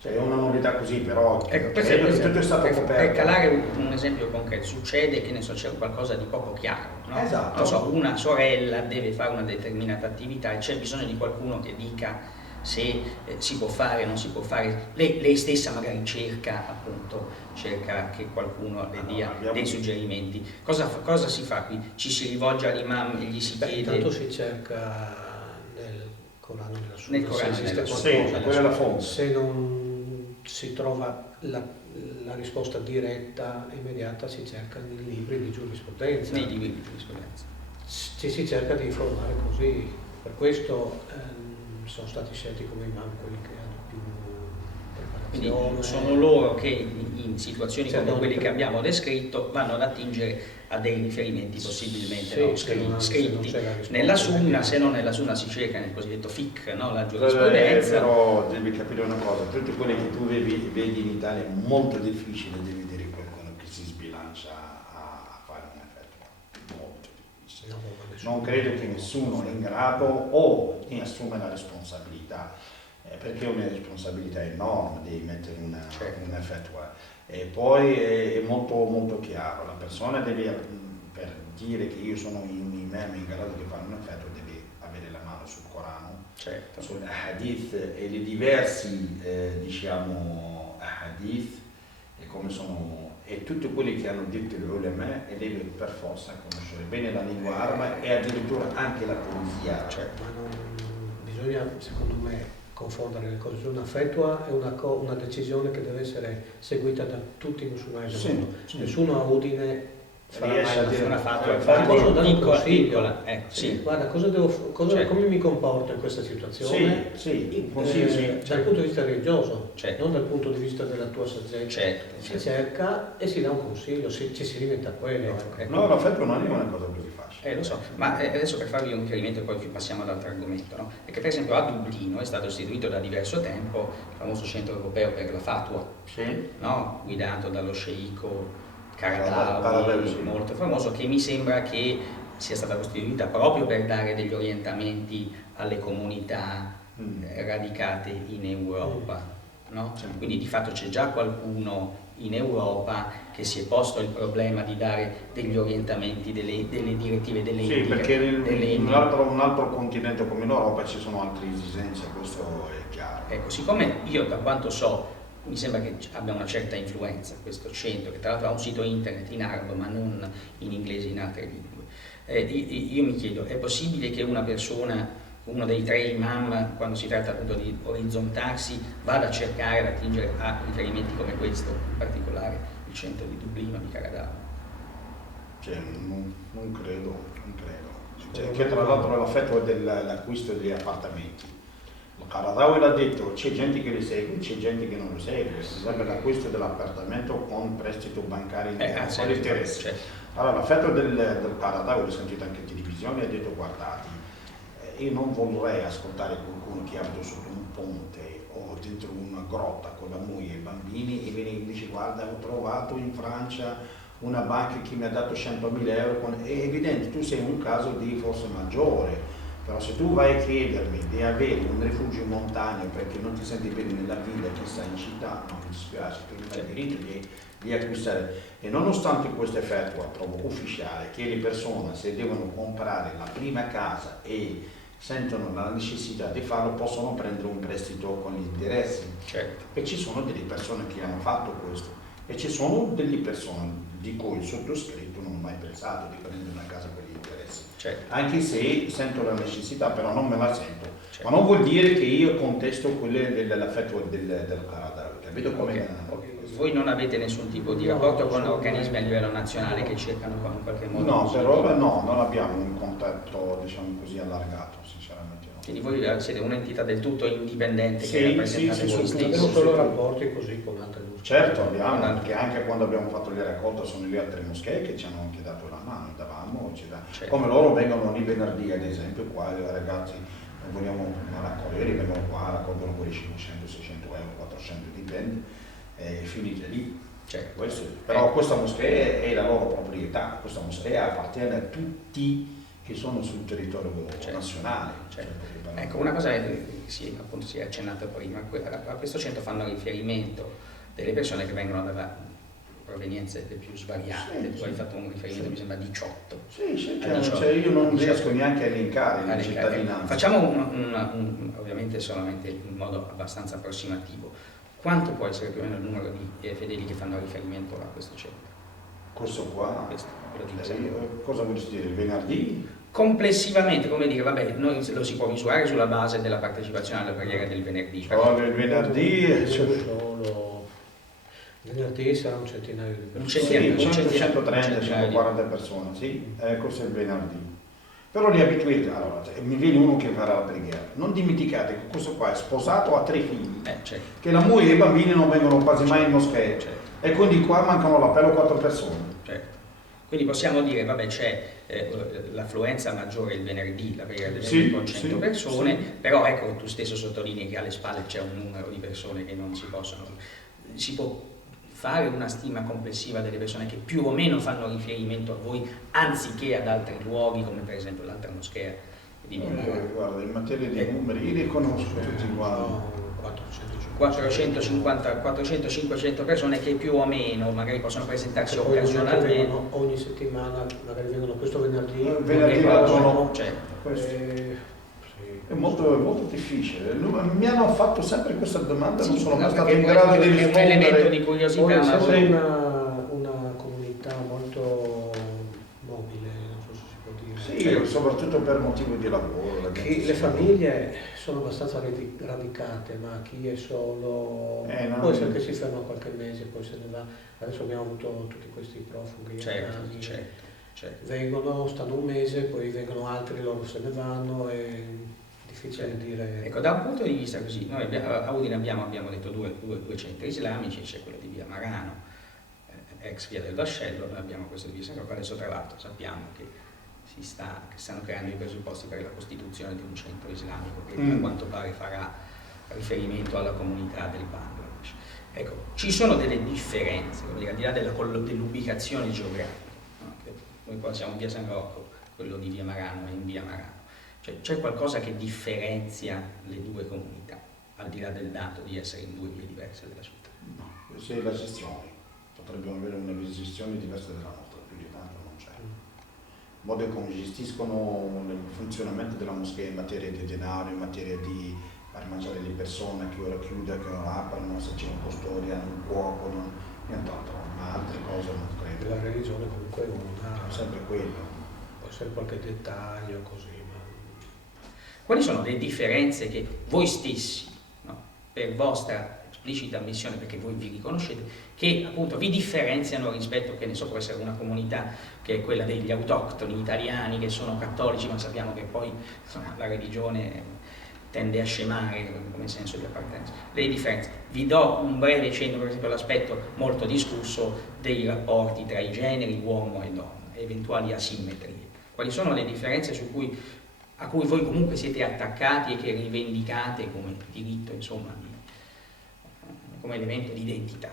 Cioè è una novità così, però ecco, credo che tutto è stato coperto. Per calare un esempio concreto, succede che ne so, c'è qualcosa di poco chiaro, no? Esatto. Non so, una sorella deve fare una determinata attività e c'è bisogno di qualcuno che dica se si può fare o non si può fare. Lei stessa magari cerca che qualcuno le dia dei suggerimenti. Cosa si fa qui? Ci si rivolge all'imam e gli si chiede... Intanto si cerca nel Corano della Sunna. Nel Corano della Sunna, quella è la fonte. Se non si trova la risposta diretta e immediata, si cerca nei libri di giurisprudenza. Nei libri di giurisprudenza. Ci si cerca di informare così. Per questo sono stati scelti come imam quelli che hanno più preparazione. Quindi sono loro che in situazioni come quelle che abbiamo descritto vanno ad attingere a dei riferimenti possibilmente scritti nella Sunna, se non nella Sunna si cerca nel cosiddetto fiqh, no? La giurisprudenza. Però devi capire una cosa, tutte quelle che tu vedi in Italia è molto difficile di vedere qualcuno che si sbilancia a fare una fatwa, molto difficile. Non credo che nessuno è in grado o ne assume la responsabilità, perché è una responsabilità enorme di mettere una fatwa. E poi è molto, molto chiaro, la persona deve, per dire che io sono un imam in grado di fare una fatwa, deve avere la mano sul Corano, sul hadith e le diversi hadith e come sono e tutti quelli che hanno detto gli ulema, e deve per forza conoscere bene la lingua araba e addirittura anche la poesia. Ma non bisogna, secondo me, confondere le cose. Una fatwa è una decisione che deve essere seguita da tutti i musulmani del mondo. Nessuno a Udine riesce a dire una fatwa, posso dare un consiglio? Guarda, come mi comporto in questa situazione? Dal punto di vista religioso, non dal punto di vista della tua saggezza. Si cerca e si dà un consiglio, ci si limita a quello. No, la fatwa non è una cosa così facile. Lo so, ma adesso per farvi un riferimento e poi passiamo ad altro argomento, no? È che per esempio a Dublino è stato istituito da diverso tempo il famoso centro europeo per la fatwa, no? Guidato dallo sceicco Qaradawi, molto famoso, che mi sembra che sia stata costituita proprio per dare degli orientamenti alle comunità radicate in Europa. no? Quindi di fatto c'è già qualcuno in Europa che si è posto il problema di dare degli orientamenti, delle direttive, delle Sì, indiche, perché in un altro continente come l'Europa ci sono altre esigenze, questo è chiaro. Ecco, siccome io da quanto so, mi sembra che abbia una certa influenza questo centro, che tra l'altro ha un sito internet in arabo ma non in inglese, in altre lingue, io mi chiedo, è possibile che una persona, uno dei 3 imam, quando si tratta appunto di orizzontarsi, vada a cercare, ad attingere a riferimenti come questo, in particolare il centro di Dublino, di Karadao? Cioè, non credo. Cioè, che tra l'altro è l'effetto dell'acquisto degli appartamenti. Karadao l'ha detto, c'è gente che li segue, c'è gente che non lo segue, per esempio l'acquisto dell'appartamento con prestito bancario con interesse. Certo. Allora l'effetto del Karadao, l'ho sentito anche in televisione, ha detto guardate, io non vorrei ascoltare qualcuno che abita sotto un ponte o dentro una grotta con la moglie e i bambini e viene e dice guarda ho trovato in Francia una banca che mi ha dato 100.000 euro, è evidente tu sei un caso di forza maggiore. Però se tu vai a chiedermi di avere un rifugio in montagna perché non ti senti bene nella villa che stai in città, non mi dispiace, tu hai il diritto di acquistare. E nonostante questo effetto, trovo ufficiale che le persone se devono comprare la prima casa e sentono la necessità di farlo possono prendere un prestito con gli interessi. Certo. E ci sono delle persone che hanno fatto questo e ci sono delle persone di cui il sottoscritto non ho mai pensato di prendere una casa con gli interessi. Certo. Anche se sento la necessità, però non me la sento. Certo. Ma non vuol dire che io contesto quelle dell'affetto del Karadao, capito come? Okay. Voi non avete nessun tipo di rapporto con organismi a livello nazionale che cercano in qualche modo? No, per ora no, non abbiamo un contatto diciamo così allargato, sinceramente no. Quindi voi siete un'entità del tutto indipendente che rappresentate voi stessi? Abbiamo solo rapporti così con altre moschee. Certo abbiamo, perché anche quando abbiamo fatto le raccolte sono lì altre moschee che ci hanno anche dato la mano, davamo, certo. Come loro vengono lì venerdì ad esempio, qua i ragazzi vogliamo raccogliere, vengono qua, raccolgono quelli 500, 600 euro, 400 dipende, e finite lì. Certo. Però questa moschea è la loro proprietà, questa moschea appartiene a tutti che sono sul territorio nazionale. Certo. Ecco, una cosa appunto si è accennata prima, a questo centro fanno riferimento delle persone che vengono da provenienze più svariate, tu hai fatto un riferimento mi sembra 18. Sì, cioè io non riesco neanche a elencare le cittadinanze. Facciamo ovviamente solamente in modo abbastanza approssimativo. Quanto può essere più o meno il numero di fedeli che fanno riferimento a questo centro? Questo qua? Cosa vuol dire? Il venerdì? Complessivamente, come dire, vabbè, noi lo si può misurare sulla base della partecipazione alla preghiera del venerdì. Però il venerdì... Venerdì sarà un centinaio di persone. Sì, 130, 140 persone, sì, questo è il venerdì. Però li abituati, allora, mi viene uno che farà la preghiera. Non dimenticate che questo qua è sposato, ha 3 figli, certo. Che la moglie e i bambini non vengono quasi mai in moschea, certo. E quindi qua mancano l'appello 4 persone. Certo. Quindi possiamo dire, vabbè, c'è l'affluenza maggiore il venerdì, la preghiera del venerdì con 100 persone, però ecco, tu stesso sottolinei che alle spalle c'è un numero di persone che non si possono... Si può fare una stima complessiva delle persone che più o meno fanno riferimento a voi, anziché ad altri luoghi, come per esempio l'altra moschea di Milano? Guarda, in materia di numeri, io li conosco tutti uguali. 400-500 persone che più o meno magari possono presentarsi occasionalmente. Ogni settimana, magari vengono questo venerdì. Venerdì l'altro è molto difficile. Mi hanno fatto sempre questa domanda, non sono mai stato in grado di rispondere. È un elemento di curiosità. È una comunità molto mobile, non so se si può dire. Sì, soprattutto per motivi di lavoro. Le famiglie sono abbastanza radicate, ma chi è solo può essere che si ferma qualche mese, poi se ne va. Adesso abbiamo avuto tutti questi profughi. Certo. Vengono, stanno un mese, poi vengono altri, loro se ne vanno. Difficile dire. Ecco, da un punto di vista così, noi a Udine abbiamo detto due centri islamici, c'è quello di via Marano, ex via del Vascello, noi abbiamo questo di via San Rocco, adesso tra l'altro sappiamo che stanno creando i presupposti per la costituzione di un centro islamico che a quanto pare farà riferimento alla comunità del Bangladesh. Ecco, ci sono delle differenze, al di là dell'ubicazione geografica, no? Noi qua siamo in via San Rocco, quello di via Marano è in via Marano. C'è qualcosa che differenzia le due comunità, al di là del dato di essere in due vie diverse della città. No, se la gestione, potrebbero avere una gestione diversa della nostra, più di tanto non c'è. Il modo come gestiscono il funzionamento della moschea in materia di denaro, in materia di far mangiare le persone, che ora chiude, che ora aprono, se c'è un custodia, un cuoco, nient'altro, ma altre cose non credo. La religione comunque non ha, Sempre quello. può essere qualche dettaglio così, ma Quali sono le differenze che voi stessi, no, per vostra esplicita ammissione, perché voi vi riconoscete, che appunto vi differenziano rispetto, che ne so, può essere una comunità che è quella degli autoctoni italiani che sono cattolici, ma sappiamo che poi insomma, la religione tende a scemare come senso di appartenenza. Le differenze. Vi do un breve cenno, per esempio, all'aspetto molto discusso dei rapporti tra i generi, uomo e donna, eventuali asimmetrie. Quali sono le differenze a cui voi comunque siete attaccati e che rivendicate come diritto, insomma, come elemento di identità?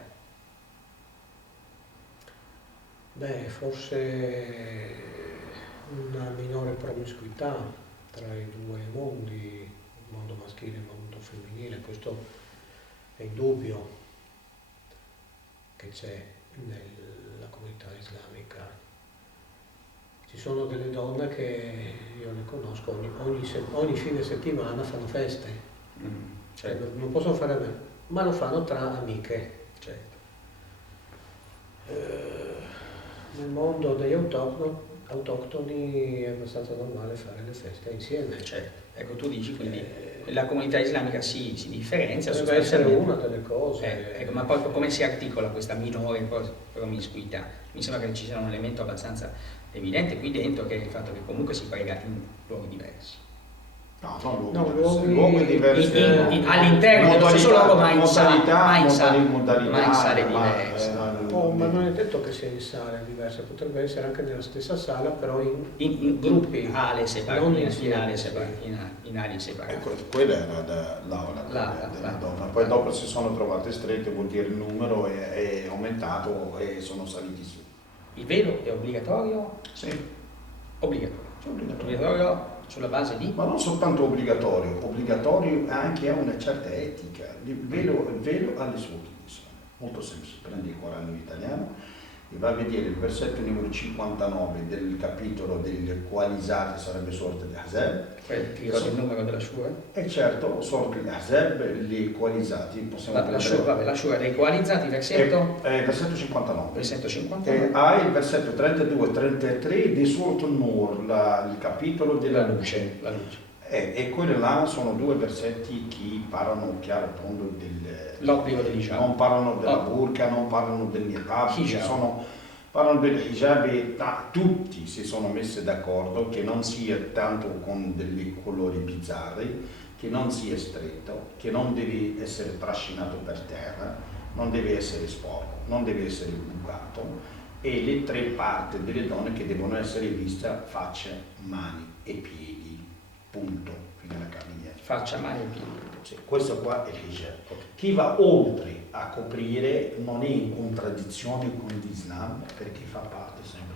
beh, forse una minore promiscuità tra i due mondi, il mondo maschile e il mondo femminile, questo è indubbio che c'è nella comunità islamica. Ci sono delle donne che io le conosco, ogni fine settimana fanno feste, Certo, non possono fare a me, ma lo fanno tra amiche. certo. Nel mondo degli autoctoni è abbastanza normale fare le feste insieme. Certo. Ecco, tu dici quindi la comunità islamica si differenzia Deve essere sostanzialmente. una delle cose. Ecco, ma poi come si articola questa minore promiscuità? Mi sembra che ci sia un elemento abbastanza evidente qui dentro, che è il fatto che comunque si prega in luoghi diversi. No, non luoghi luoghi diversi. All'interno dello stesso luogo, ma in sale modalità, diverse. Ma non è detto che sia in sale diverse, potrebbe essere anche nella stessa sala, però in gruppi, ale separate, non in insieme, aree separate. Quella era l'aula della donna, poi dopo si sono trovate strette, vuol dire il numero è aumentato e sono saliti su. Il velo è obbligatorio? Sì, Obbligatorio. è obbligatorio. Obbligatorio sulla base di? Ma non soltanto obbligatorio anche a una certa etica. Il velo ha le sue utilità, molto semplice. Prendi il Corano in italiano e va a vedere il versetto numero 59 del capitolo degli coalizzati, sarebbe sorte di Ahzab. Ti ricordi il numero della Shura? E certo, sorte di Ahzab, gli coalizzati, possiamo La Shura dei coalizzati, versetto? Versetto 59. Versetto 59. Ha il versetto 32-33 di Surat An-Nur, il capitolo della luce. La luce. E quelli là sono due versetti che parlano chiaro e tondo L'obbligo dell'hijab. non parlano della burqa, non parlano del niqab, parlano del hijab e tutti si sono messi d'accordo che non sia tanto con dei colori bizzarri, che non sia stretto, che non deve essere trascinato per terra, non deve essere sporco, non deve essere bucato, e le tre parti delle donne che devono essere viste: faccia, mani e piedi, punto, fine la carniera. Faccia, mani e piedi. Sì, questo qua è il hijab. Chi va oltre a coprire non è in contraddizione con l'Islam, perché fa parte sempre